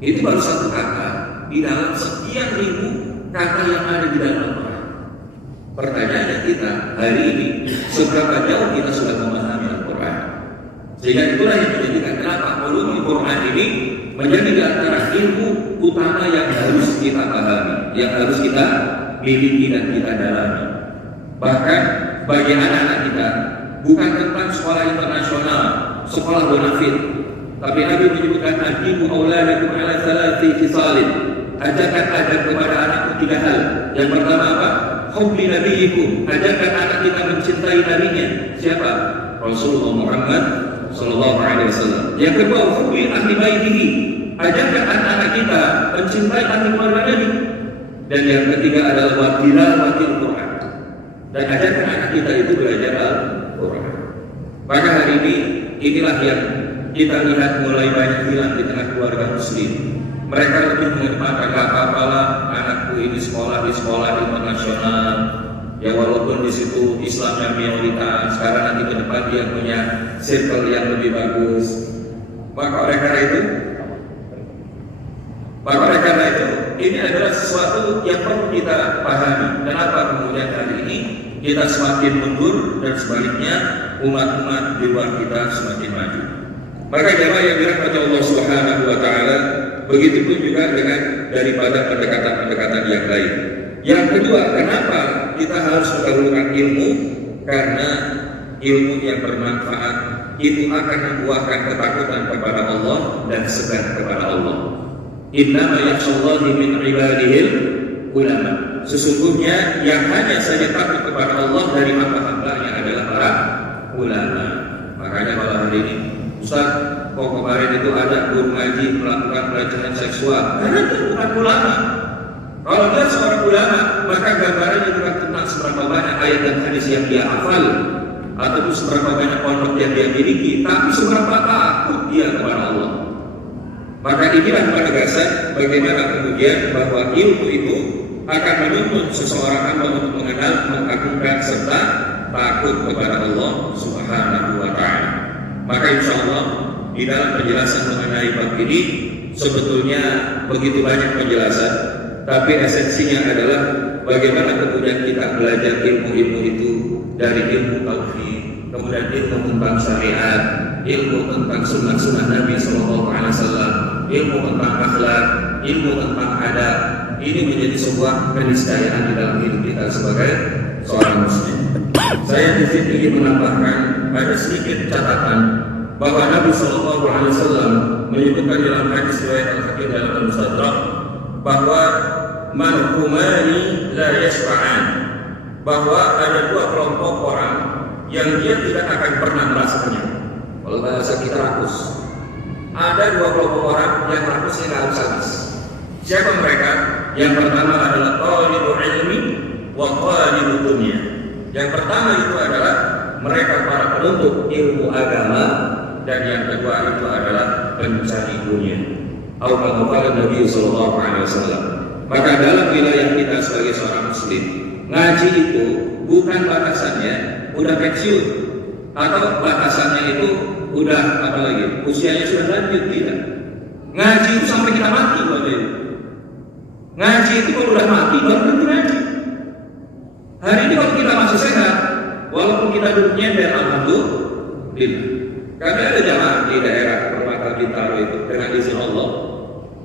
Itu baru satu kata di dalam sekian ribu kata yang ada di dalam Al-Quran. Pertanyaannya kita hari ini, seberapa jauh kita sudah memahami Al-Quran? Sehingga itulah yang menjadikan kenapa ulumul Quran ini menjadi di antara ilmu utama yang harus kita pahami, yang harus kita miliki dan kita dalami. Bahkan bagi anak-anak kita, bukan tentang sekolah internasional, sekolah bonafit, tapi Nabi menyebutkan adibu auladakum ala salati khisalin. Ajarkan kepada anakku 3 hal. Yang pertama apa? Hubbi nabiyikum. Ajarkan anak kita mencintai nabinya. Siapa? Rasulullah Muhammad sallallahu alaihi wasallam. Yang kedua, hubbi ahli baitihi. Ajarkan anak-anak kita mencintai ahli keluarga Nabi. Dan yang ketiga adalah watil Quran. Dan ajarkan anak kita itu belajar Al-Quran. Maka hari ini inilah yang kita lihat mulai banyak hilang di tengah keluarga muslim. Mereka lebih mengedepankan gak apa-apalah anakku ini sekolah di sekolah internasional. Ya walaupun di situ Islamnya minoritas, sekarang nanti ke depan dia punya circle yang lebih bagus. Maka oleh karena itu, ini adalah sesuatu yang perlu kita pahami. Kenapa kemudian hari ini kita semakin mundur dan sebaliknya umat-umat di luar kita semakin maju. Maka jemaah yang dirahmati Allah Subhanahu wa taala, begitu pun juga dengan daripada pendekatan-pendekatan yang lain. Yang kedua, kenapa kita harus mendahulukan ilmu? Karena ilmu yang bermanfaat itu akan membuahkan ketakutan kepada Allah dan segan kepada Allah. Innama yakhshallaha min ibadihil ulama. Sesungguhnya yang hanya saja takut kepada Allah dari hamba-hambanya adalah para ulama. Makanya kalau hari ini, Ustaz, kok kemarin itu ada guru ngaji melakukan pelecehan seksual? Karena dia bukan ulama. Kalau dia seorang ulama, maka gambarannya bukan tentang seberapa banyak ayat dan hadis yang dia hafal, atau seberapa banyak pondok yang dia miliki, tapi seberapa takut dia kepada Allah. Maka inilah penegasan bagaimana kemudian bahwa ilmu itu akan menuntun seseorang hamba untuk mengenal, mengagungkan serta takut kepada Allah Subhanahu wa taala. Maka insya Allah di dalam penjelasan mengenai bab ini sebetulnya begitu banyak penjelasan, tapi esensinya adalah bagaimana kemudian kita belajar ilmu-ilmu itu dari ilmu tauhid, kemudian ilmu tentang syariat, ilmu tentang sunnah-sunnah Nabi Sallallahu Alaihi Wasallam, ilmu tentang akhlak, ilmu tentang adab. Ini menjadi sebuah keniscayaan di dalam hidup kita sebagai seorang muslim. Saya di sini ingin menambahkan ada sedikit catatan bahwa Nabi Sallallahu Alaihi Wasallam menyebutkan dalam hadis riwayat Al-Hakim dalam Al-Mustadrak bahwa marhumani la yashfa'an, bahwa ada 2 kelompok orang yang dia tidak akan pernah merasa kenyang. Kalau bahasa kita rakus, ada 2 kelompok orang yang rakusnya nggak habis. Siapa mereka? Yang pertama adalah talibul ilmi wa talibud dunya. Yang pertama itu adalah mereka para penuntut ilmu agama, dan yang kedua itu adalah pencari dunia. Al-Qur'an Nabi Sallallahu Alaihi Wasallam. Maka dalam wilayah kita sebagai seorang muslim, ngaji itu bukan batasannya udah pensiun, atau batasannya itu udah apa lagi, usianya sudah lanjut, tidak. Ngaji itu sampai kita mati, Bapak Ibu. Ngaji itu kalau udah mati baru berhenti ngaji. Hari ini kalau kita masih sehat, walaupun kita duduknya dan alhamdulillah. Kami ada jamaah di daerah Permata Bintaro itu dengan izin Allah,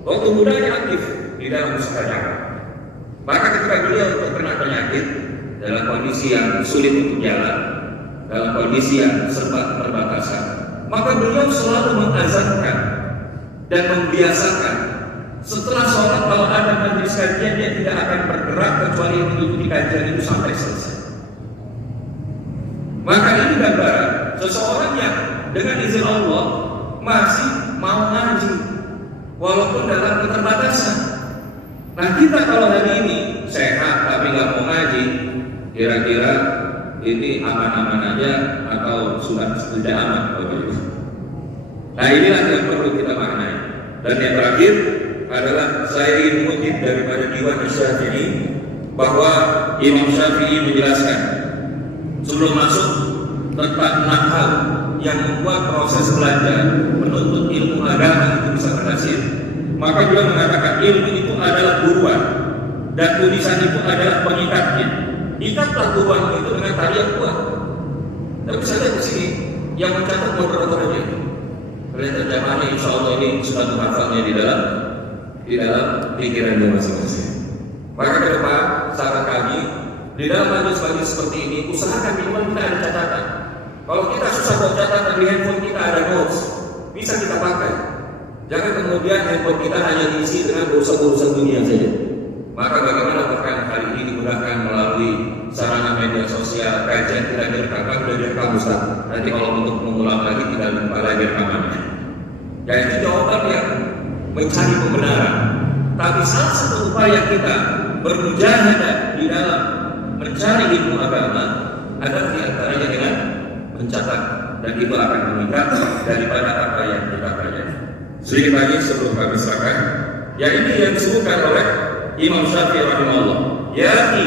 waktu mudanya aktif di dalam mustajab. Maka ketika beliau terkena penyakit dalam kondisi yang sulit untuk jalan, dalam kondisi yang serba keterbatasan, maka beliau selalu mengazankan dan membiasakan setelah sholat kalau ada majelis kajian dia tidak akan bergerak kecuali mengikuti kajian itu sampai selesai. Maka ini gambaran seseorang yang dengan izin Allah masih mau ngaji walaupun dalam keterbatasan. Nah kita kalau hari ini sehat tapi nggak mau ngaji, kira-kira ini aman-aman aja atau sudah aman? Nah inilah yang perlu kita maknai. Dan yang terakhir adalah saya ingin mengutip daripada Diwan Syafi'i bahwa Imam Syafi'i menjelaskan sebelum masuk tentang 6 hal yang membuat proses belajar menuntut ilmu agama itu bisa berhasil. Maka beliau mengatakan ilmu itu adalah buruan dan tulisan itu adalah pengikatnya. Ikatlah buruan itu dengan tali yang kuat. Tapi saya lihat di sini yang mencatat moderator aja. Ternyata jamaahnya insya Allah ini sudah menghafalnya di dalam pikirannya masing-masing. Maka ke depan saran kami di dalam majelis seperti ini usahakan minimal kita ada catatan. Kalau kita susah buat catatan di handphone kita ada notes, bisa kita pakai. Jangan kemudian handphone kita hanya diisi dengan urusan-urusan dunia saja. Maka bagaimana bahkan hari ini digunakan melalui sarana media sosial, kajian tidak direkam, sudah direkam Ustaz. Nanti kalau untuk mengulang lagi tidak lupa lagi rekamannya. Ya itu jawaban yang mencari pembenaran. Tapi salah satu upaya kita bermujahadah di dalam mencari ilmu agama adalah diantaranya dengan mencatat, dan itu akan meningkat daripada apa yang kita pelajari. Sedikit lagi sebelum kami serahkan, ya ini yang disebutkan oleh Imam Syafi'i rahimahullah. Yaqi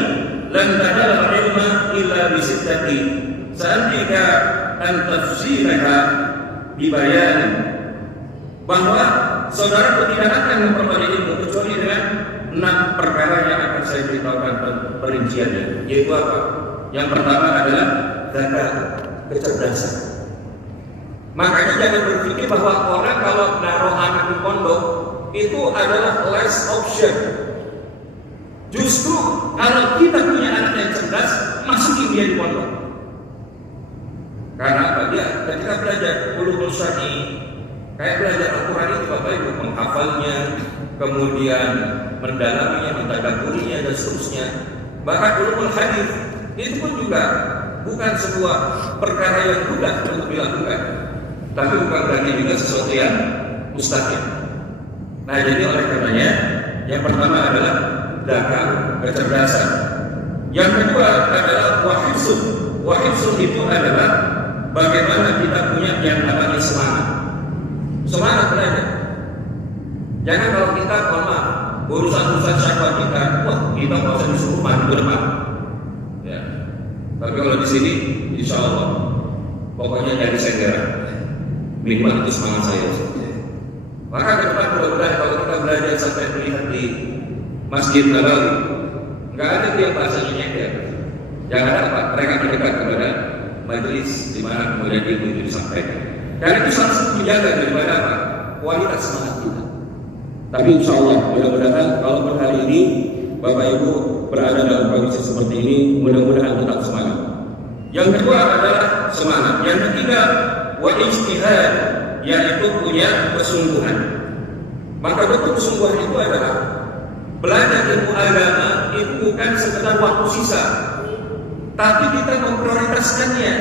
lan tanala ilma illa bi sittati sa'alika an tafsirha bi bayan, bahwa saudara tidak akan memperoleh ilmu kecuali dengan 6 perkara yang akan saya beritahukan perinciannya. Yaitu apa? Yang pertama adalah zakat, kecerdasan. Makanya jangan berpikir bahwa orang kalau naruh anak di pondok itu adalah last option. Justru kalau kita punya anak yang cerdas, masukin dia di pondok. Karena apa? Dia ketika belajar ulumul syar'i, kayak belajar Al-Quran itu Bapak Ibu, menghafalnya, kemudian mendalaminya, mentadabburinya dan seterusnya. Bahkan ulumul hadis itu pun juga bukan sebuah perkara yang mudah untuk dilakukan, tapi bukan berarti juga sesuatu yang mustahil. Nah jadi oleh karenanya yang pertama adalah zakat, kecerdasan. Yang kedua adalah wahifsun. Wahifsun itu adalah bagaimana kita punya yang namanya semangat belajar. Jangan kalau kita urusan syahwat kita, wah kita nggak usah disuruh mandi depan. Ya. Tapi kalau di sini, insya Allah, pokoknya jadi segera. Minimal itu semangat saya. Maka ke depan mudah-mudahan kalau kita belajar sampai melihat di Masjid Nabawi, nggak ada dia bahasanya nyender. Jangan ada apa, mereka mendekat kepada majelis di mana kemudian ilmu itu disampaikan. Karena itu salah satu menjaga daripada apa? Kualitas semangat kita. Tapi insya Allah mudah-mudahan kalau hari ini Bapak Ibu berada dalam kondisi seperti ini, mudah-mudahan tetap semangat. Yang kedua adalah semangat. Yang ketiga wa ijtihad, yaitu punya kesungguhan. Maka bentuk kesungguhan itu adalah belajar ilmu agama itu bukan sekedar waktu sisa, tapi kita memprioritaskannya.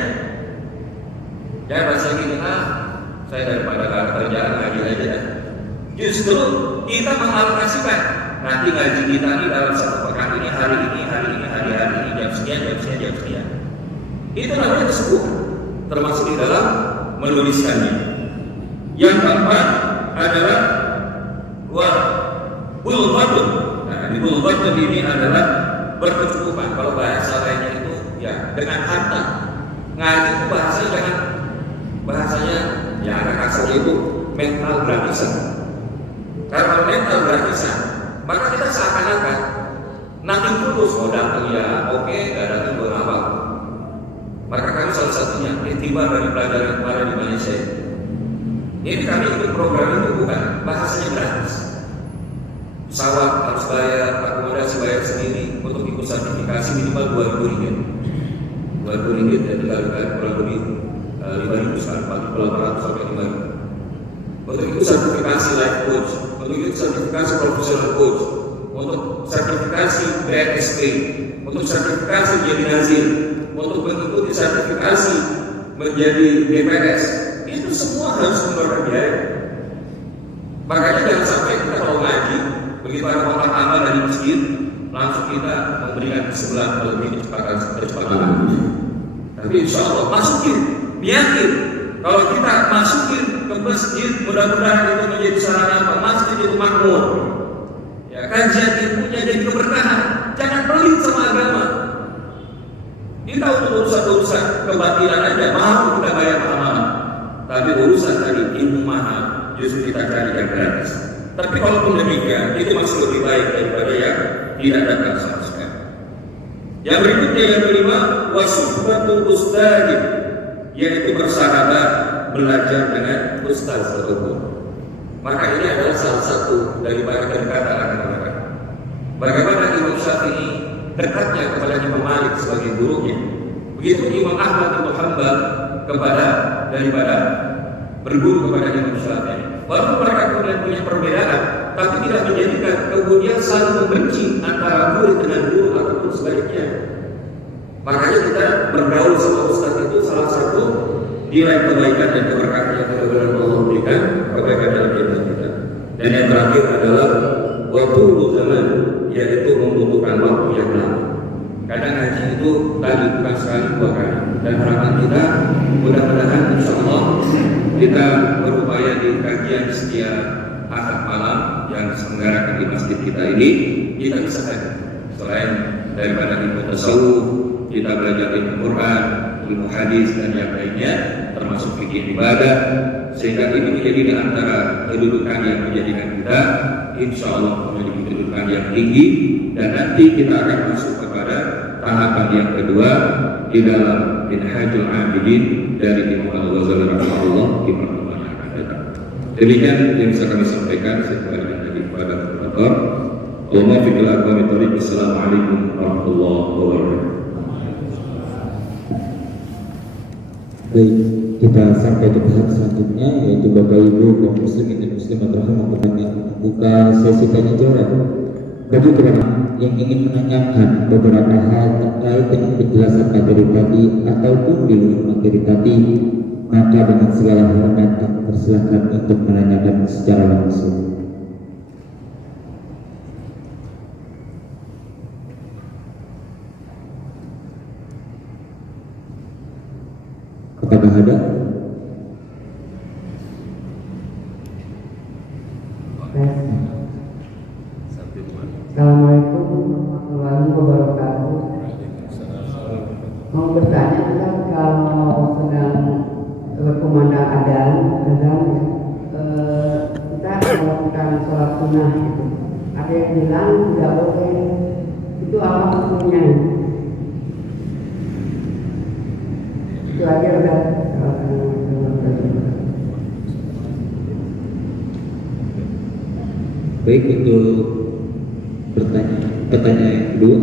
Jangan bahasa gini, saya daripada kerjaan ngaji aja. Justru kita mengalokasikan nanti ngaji kita ini dalam satu pekan ini, hari ini, jam sekian. Itu namanya kesungguhan, termasuk di dalam menuliskannya. Yang keempat adalah bulghatun. Nah, di bulghatun ini adalah berkecukupan. Kalau bahasa lainnya itu ya dengan harta. Ngaji itu bahasanya ya agak kasar, itu mental gratisan. Karena mental gratisan, maka kita seakan-akan nothing tulus, mau datang ya oke, gak datang buat apa. Maka kami salah satunya iktibar dari pelajaran kemarin di Malaysia. Ini kami ikut program itu bukan bahasanya gratis. Pesawat harus bayar, akomodasi bayar sendiri untuk ikut sertifikasi minimal 2.000 ringgit. 2.000 ringgit dan kurang lebih 5.000 sekarang, 4.800 sampai 5.000. Untuk ikut sertifikasi life coach, untuk ikut sertifikasi professional coach, untuk sertifikasi BSP, untuk sertifikasi jadi nazir, untuk mengikuti sertifikasi menjadi DPS, itu semua harus mengeluarkan biaya. Makanya jangan sampai kita kalau ngaji, begitu ada kotak amal dari masjid, langsung kita memberikan ke sebelah lebih kecepatan. Tapi insya Allah masukin, yakin kalau kita masukin ke masjid, mudah-mudahan itu menjadi sarana apa? Masjid itu makmur. Ya, kajian ilmunya jadi keberkahan. Jangan pelit sama agama. Kita untuk urusan kebatilan aja mau kita bayar mahal. Tapi urusan tadi ilmu mahal justru kita cari yang gratis. Tapi kalaupun demikian itu masih lebih baik daripada yang tidak datang sama sekali. Yang berikutnya yang kelima, wasuhbatul ustadz, yaitu bersahabat belajar dengan ustaz tersebut. Maka ini adalah salah satu daripada kedekatan antara mereka. Bagaimana Imam Syafi'i dekatnya kepada Imam Malik sebagai gurunya, begitu Imam Ahmad bin Hanbal daripada berguru kepada Imam Syafi'i. Walaupun mereka kemudian punya perbedaan, tapi tidak menjadikan kemudian saling membenci antara murid dengan guru ataupun sebaliknya. Makanya kita bergaul sama ustaz itu salah satu nilai kebaikan dan keberkahan yang Allah berikan kebaikan dalam hidup kita. Dan yang terakhir adalah waktu zaman, yaitu membutuhkan waktu yang lama. Kadang ngaji itu tadi bukan sekali dua kali. Dan harapan kita mudah-mudahan insya Allah kita berupaya di kajian setiap Ahad malam yang diselenggarakan di masjid kita ini, kita bisa hadir. Selain daripada ilmu tasawuf, kita belajar ilmu Quran, ilmu hadis dan yang lainnya, termasuk fikih ibadah, sehingga ini menjadi di antara kedudukan yang menjadikan kita insya Allah memiliki kedudukan yang tinggi. Dan nanti kita akan masuk kepada tahapan yang kedua di dalam Minhajul Abidin dari Imam Al-Ghazali rahimahullah di pertemuan yang akan datang. Demikian yang bisa kami sampaikan. Saya kembalikan lagi kepada moderator. Assalamualaikum warahmatullahi wabarakatuh. Baik, kita sampai ke tahap selanjutnya, yaitu Bapak Ibu kaum muslimin dan muslimat rahimahumullah, membuka sesi tanya jawab. Bagi teman yang ingin menanyakan beberapa hal terkait dengan penjelasan materi tadi ataupun di luar materi tadi, maka dengan segala hormat kami persilakan untuk menanyakan secara langsung. Apakah ada? Assalamualaikum warahmatullahi wabarakatuh. Mau bertanya, kan kalau sedang berkumandang adzan, kita melakukan sholat sunnah itu, ada yang bilang tidak boleh. Itu apa hukumnya? Itu aja udah. Baik, untuk pertanyaan yang kedua.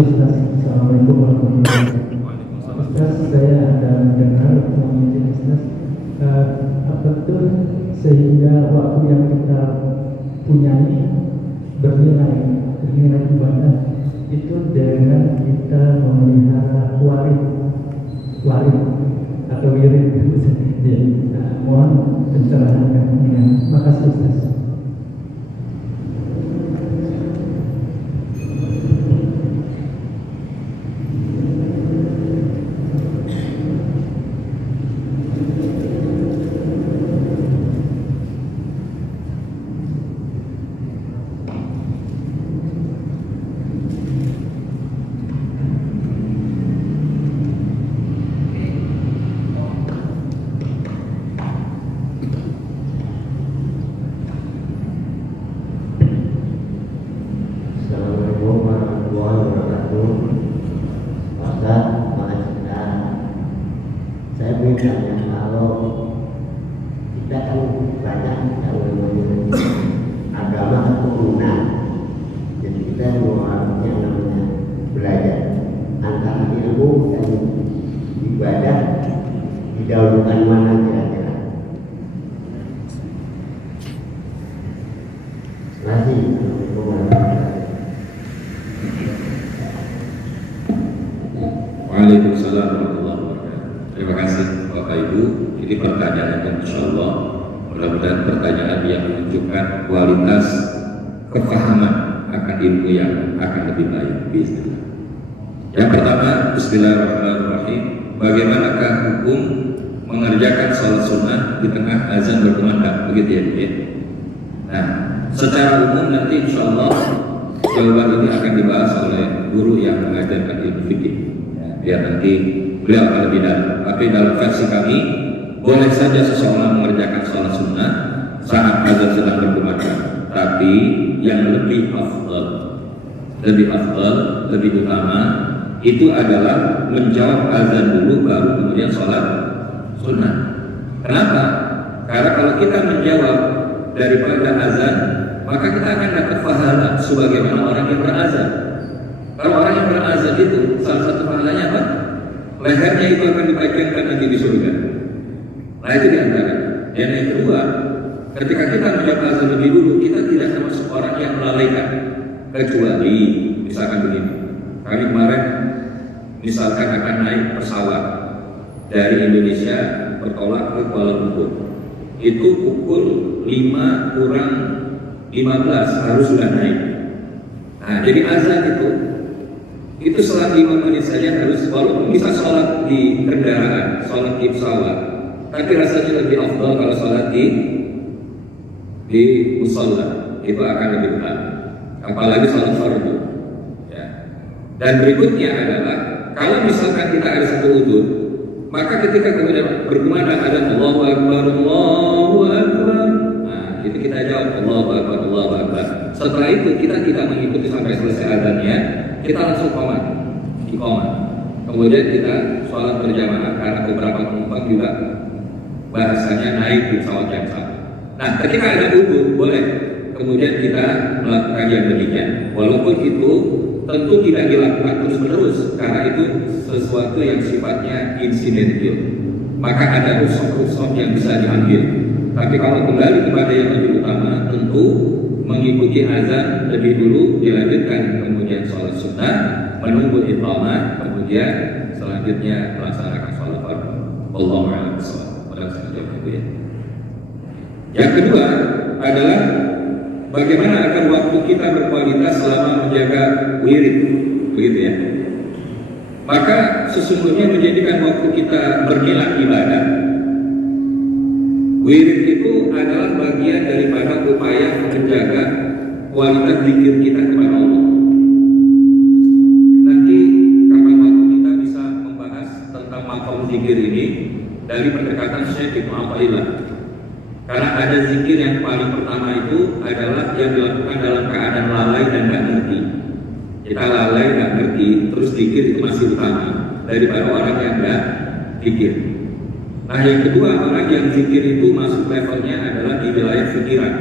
Assalamualaikum warahmatullahi wabarakatuh. Ustaz, saya ada dengar Ustaz, betul sehingga waktu yang kita punyai bernilai ibadah itu dengan kita memelihara warid atau wirid. Jadi mohon pencerahannya. Makasih Ustaz. misalnya kalau kita kan banyak yang namanya agama keturunan, jadi kita mau yang namanya belajar antara ilmu dan ibadah didahulukan mana kira-kira? Waalaikumsalam warahmatullahi wabarakatuh. Terima kasih Bapak Ibu. Ini pertanyaan yang insyaallah mudah-mudahan pertanyaan yang menunjukkan kualitas kefahaman akan ilmu yang akan lebih baik. Bismillah. Yang pertama, Bismillahirrahmanirrahim. Bagaimanakah hukum mengerjakan sholat sunnah di tengah azan berkumandang? Begitu ya, Bu ya? Nah, secara umum nanti insyaallah jawaban ini akan dibahas oleh guru yang mengajarkan ilmu fikih. Biar nanti beliau akan lebih dalam. Tapi dalam versi kami, boleh saja seseorang mengerjakan sholat sunnah saat azan sedang berkumandang. Tapi yang lebih afdal, lebih utama itu adalah menjawab azan dulu baru kemudian sholat sunnah. Kenapa? Karena kalau kita menjawab daripada azan, maka kita akan dapat pahala sebagaimana orang yang berazan. Kalau orang yang berazan itu salah satu pahalanya apa? Lehernya itu akan dibagikan nanti di surga. Nah itu diantara. Dan yang kedua, ketika kita menjawab azan lebih dulu, kita tidak termasuk orang yang melalaikan. Kecuali misalkan begini, kami kemarin misalkan akan naik pesawat dari Indonesia bertolak ke Kuala Lumpur. Itu pukul 5 kurang 15 harus sudah naik. Nah jadi azan itu sholat 5 menit saja harus, walaupun bisa sholat di kendaraan, sholat di pesawat, tapi rasanya lebih afdal kalau sholat di musholla, itu akan lebih benar, apalagi sholat fardu ya. Dan berikutnya adalah kalau misalkan kita ada satu udzur, maka ketika kemudian berkumandang ada Allahu Akbar, Allahu Akbar, nah itu kita jawab Allahu Akbar, Allahu Akbar. Setelah itu kita tidak mengikuti sampai selesai azannya, kita langsung iqamah. Kemudian kita sholat berjamaah karena beberapa penumpang juga bahasanya naik di pesawat yang sama. Nah, ketika ada udzur boleh kemudian kita melakukan yang demikian. Walaupun itu tentu tidak dilakukan terus-menerus karena itu sesuatu yang sifatnya insidental. Maka ada rukhsah yang bisa diambil. Tapi kalau kembali kepada yang lebih utama, tentu mengikuti azan lebih dulu, dilanjutkan kemudian sholat sunnah, menunggu iqamah, kemudian selanjutnya melaksanakan sholat fardu. Wallahu a'lam bishawab. Yang kedua adalah bagaimana agar waktu kita berkualitas selama menjaga wirid, begitu ya. Maka sesungguhnya menjadikan waktu kita bernilai ibadah. Wirid itu adalah bagian daripada upaya menjaga kualitas zikir kita kepada Allah. Nanti kapan waktu kita bisa membahas tentang maqam zikir ini dari pendekatan Syekh Ibnu Athaillah. Karena ada zikir yang paling pertama itu adalah yang dilakukan dalam keadaan lalai dan tidak ngerti. Kita lalai dan ngerti, terus zikir itu masih utama daripada orang yang tidak zikir. Nah yang kedua, orang yang zikir itu masuk levelnya adalah di wilayah pikiran.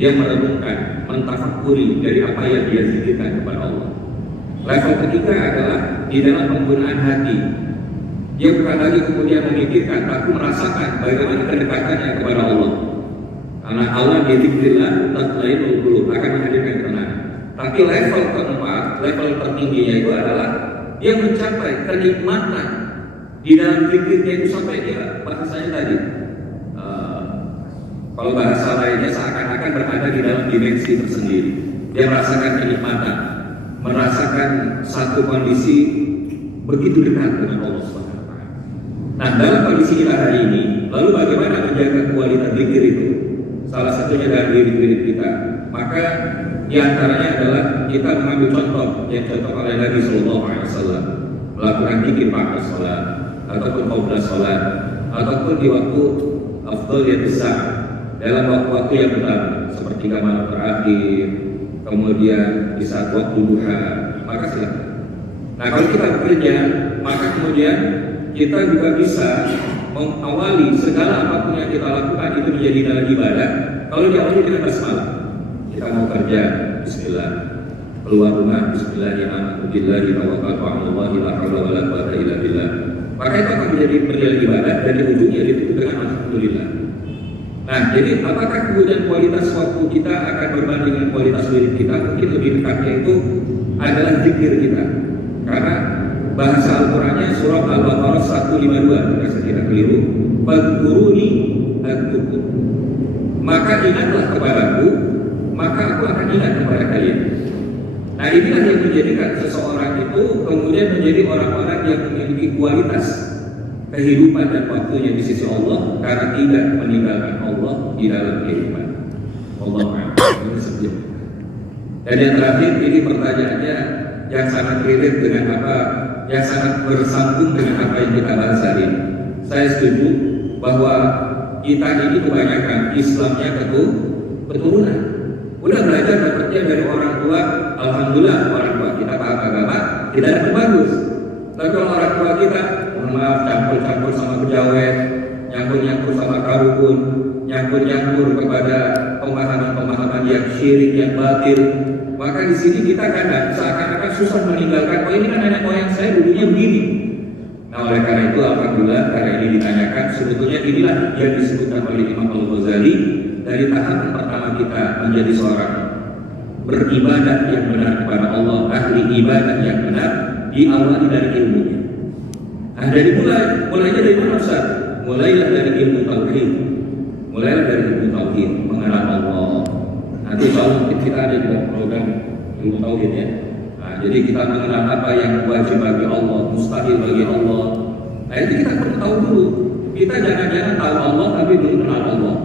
Dia merenungkan, mentafakuri dari apa yang dia zikirkan kepada Allah. Level ketiga adalah di dalam penggunaan hati. Dia bukan lagi kemudian memikirkan, tapi merasakan bagaimana kedekatannya kepada Allah. Karena Allah dzikrillah tatma'innul qulub, akan menghadirkan ketenangan. Tapi level keempat, level tertingginya itu adalah dia mencapai kenikmatan di dalam zikirnya itu sampai dia bahasanya tadi. Kalau bahasa lainnya seakan-akan berada di dalam dimensi tersendiri. Dia merasakan kenikmatan, merasakan satu kondisi begitu dekat dengan Allah SWT. Nah, dalam kondisi kita hari ini, lalu bagaimana menjaga kualitas zikir itu? Salah satunya dari diri kita. Maka diantaranya adalah kita mengambil contoh yang contoh oleh Nabi Sallallahu Alaihi Wasallam, melakukan zikir pada sholat, ataupun qabla sholat, ataupun di waktu afdal yang besar, dalam waktu-waktu yang benar, seperti malam terakhir, kemudian di saat waktu duha, maka silakan. Nah kalau kita bekerja, maka kemudian kita juga bisa mengawali segala apapun yang kita lakukan itu menjadi dalam ibadah. Kalau diawali dengan basmalah, kita mau kerja, Bismillah, keluar rumah, Bismillahirrahmanirrahim, tawakkaltu 'alallahi la haula wala quwwata illa billah. Maka itu akan menjadi perjalanan ibadah dan di ujungnya ditutup dengan alhamdulillah. Nah, jadi apakah kemudian kualitas waktu kita akan berbanding dengan kualitas diri kita? Mungkin lebih dekatnya itu adalah zikir kita. Karena bahasa Al-Qur'annya surah Al-Baqarah 152, jika saya tidak keliru, "Fadhkuruni adzkurkum." Maka ingatlah kepadaku, maka aku akan ingat kepada kalian. Nah, inilah yang menjadikan seseorang itu kemudian menjadi orang-orang yang memiliki kualitas kehidupan dan waktunya di sisi Allah karena tidak meninggalkan Allah di dalam kehidupan. Allah ini saja. Dan yang terakhir ini pertanyaannya yang sangat relate dengan apa, yang sangat bersambung dengan apa yang kita bahas hari ini. Saya setuju bahwa kita ini kebanyakan Islamnya keturunan. Udah belajar dapatnya dari orang tua, alhamdulillah orang tua kita paham agama, tidak ada bagus. Tapi kalau orang tua kita, mohon maaf, campur-campur sama kejawen, nyampur-nyampur sama karukun, nyampur-nyampur kepada pemahaman-pemahaman yang syirik, yang batil, maka di sini kita kadang seakan-akan susah meninggalkan. Oh, ini kan nenek moyang saya dulunya begini. Nah, oleh karena itu alhamdulillah karena ini ditanyakan, sebetulnya inilah yang disebutkan oleh Imam Al-Ghazali dari tahapan pertama kita menjadi seorang beribadah yang benar kepada Allah, ahli ibadah yang benar, diawali dari ilmunya. Nah, mulainya dari mana Ustaz? Mulailah dari ilmu tauhid. Mulailah dari ilmu tauhid, mengenal Allah. Nanti kalau kita ada juga program ilmu tauhid ya. Nah, jadi kita mengenal apa yang wajib bagi Allah, mustahil bagi Allah. Nah, itu kita perlu tahu dulu. Kita jangan-jangan tahu Allah tapi belum kenal Allah.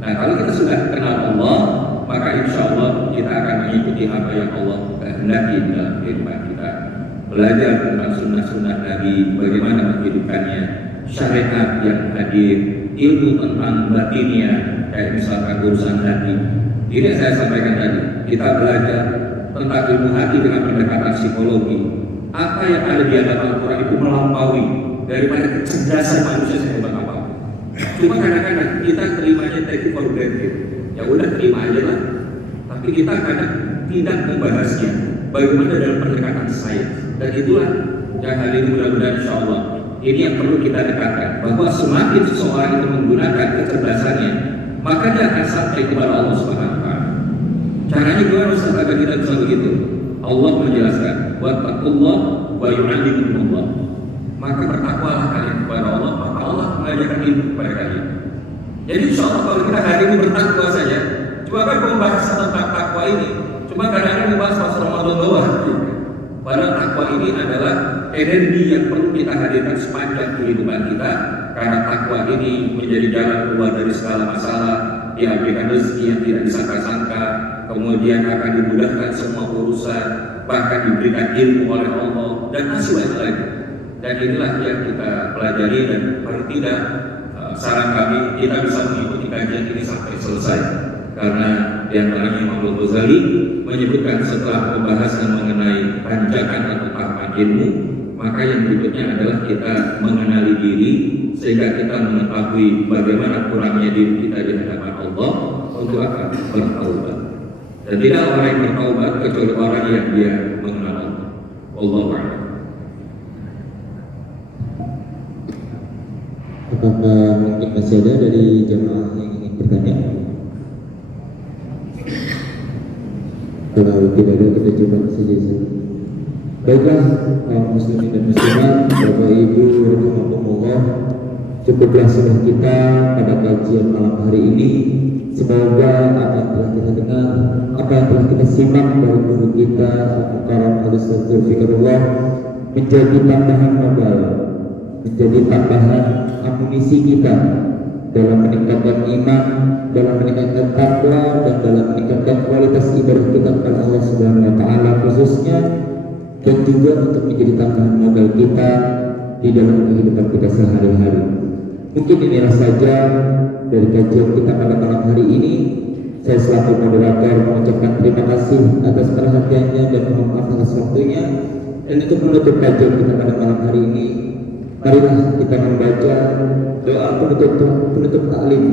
Nah, kalau kita sudah kenal Allah, maka insya Allah kita akan mengikuti apa yang Allah kehendaki dalam kehidupan kita. Belajar tentang sunnah-sunnah Nabi, bagaimana menghidupkannya, syariat yang hadir, ilmu tentang batinnya, kayak misalkan urusan hati. Ini yang saya sampaikan tadi. Kita belajar tentang ilmu hati dengan pendekatan psikologi. Apa yang ada di dalam Al-Quran itu melampaui daripada kecerdasan manusia sehebat apapun. Cuma kadang-kadang kita terimanya take it for granted. Ya udah terima aja lah. Tapi kita kadang tidak membahasnya. Bagaimana dalam pendekatan sains. Dan itulah yang hari ini mudah-mudahan insya Allah ini yang perlu kita dekatkan. Bahwa semakin seseorang itu menggunakan kecerdasannya, maka dia akan sampai kepada Allah Subhanahu wa Ta'ala. Caranya gimana Ustaz agar kita bisa begitu? Allah menjelaskan, wattaqullah wa yu'allimukumullah. Maka bertakwalah kalian kepada Allah, maka Allah mengajarkan ilmu kepada kalian. Jadi insya Allah kalau kita hari ini bertakwa saja, cuma kan pembahasan tentang takwa ini, cuma kadang-kadang membahas pas Ramadan doang. Padahal takwa ini adalah energi yang perlu kita hadirkan sepanjang kehidupan kita, karena takwa ini menjadi jalan keluar dari segala masalah, diambilkan rezeki yang tidak disangka-sangka, kemudian akan dimudahkan semua urusan, bahkan diberikan ilmu oleh Allah dan masih banyak lagi. Dan inilah yang kita pelajari, dan paling tidak saran kami kita bisa mengikuti kajian ini sampai selesai, karena di antaranya Imam Al-Ghazali menyebutkan setelah pembahasan mengenai panjakan atau tahapan ilmu, maka yang berikutnya adalah kita mengenali diri sehingga kita mengetahui bagaimana kurangnya diri kita di hadapan Allah untuk akan bertaubat. Dan tidak orang yang bertaubat kecuali orang yang dia mengenal Allah. Wallahu a'lam. Apakah mungkin masih ada dari jemaah yang ingin bertanya? Kalau tidak ada, kita coba saja. Baiklah, kaum muslimin dan muslimat, Bapak Ibu rahimakumullah, cukuplah sudah kita pada kajian malam hari ini. Semoga apa yang telah kita dengar, apa yang telah kita simak dari guru kita, Al-Mukarram Al-Ustaz Zulfikarullah, menjadi tambahan modal, menjadi tambahan amunisi kita dalam meningkatkan iman, dalam meningkatkan takwa, dan dalam meningkatkan kualitas ibadah kita kepada Allah Subhanahu wa Ta'ala khususnya, dan juga untuk menjadi tambahan modal kita di dalam kehidupan kita sehari-hari. Mungkin inilah saja dari kajian kita pada malam hari ini. Saya selaku moderator mengucapkan terima kasih atas perhatiannya dan mohon maaf atas waktunya. Dan untuk menutup kajian kita pada malam hari ini, Marilah kita membaca doa penutup taklim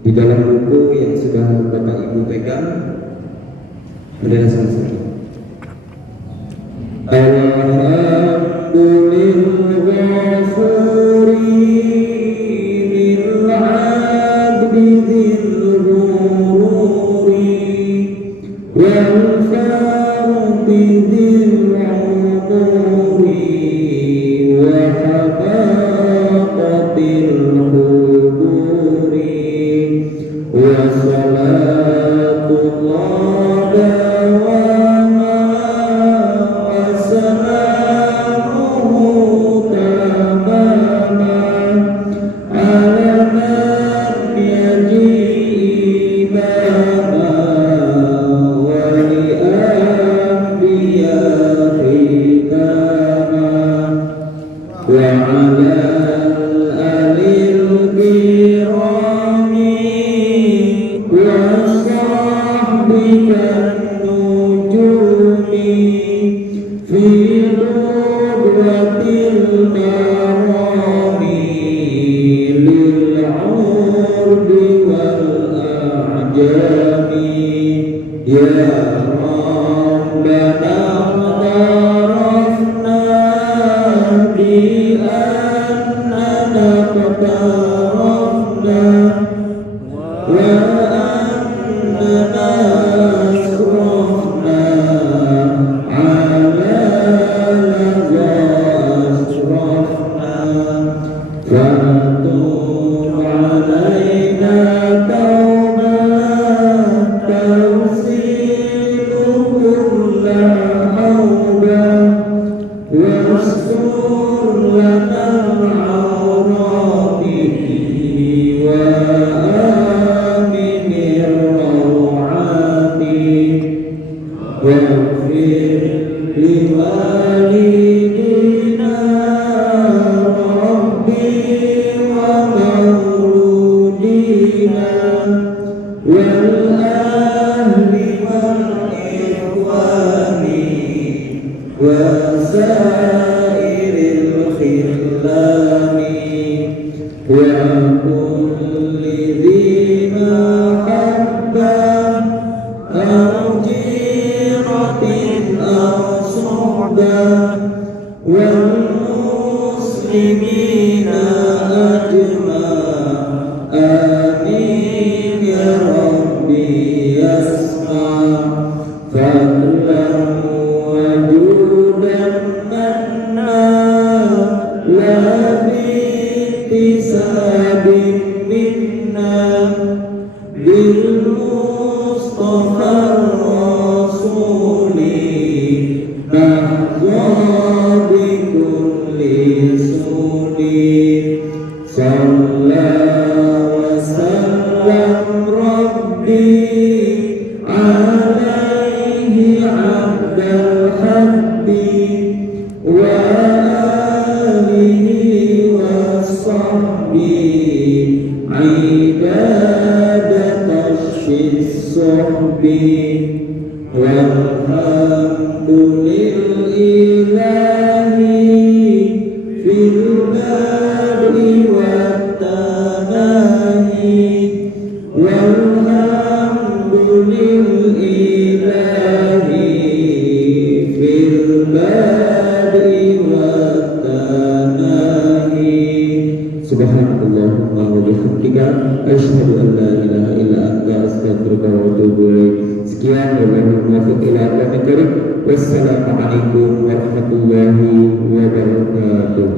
di dalam buku yang sudah Bapak Ibu pegang. Adalah sama-sama. Subhanallahumma wa bihamdika asyhadu an la ilaha illa anta astaghfiruka wa atubu ilaik. Sekian, wabillahi muwaffiq ila aqwamit thoriq. Wassalamualaikum warahmatullahi wabarakatuh.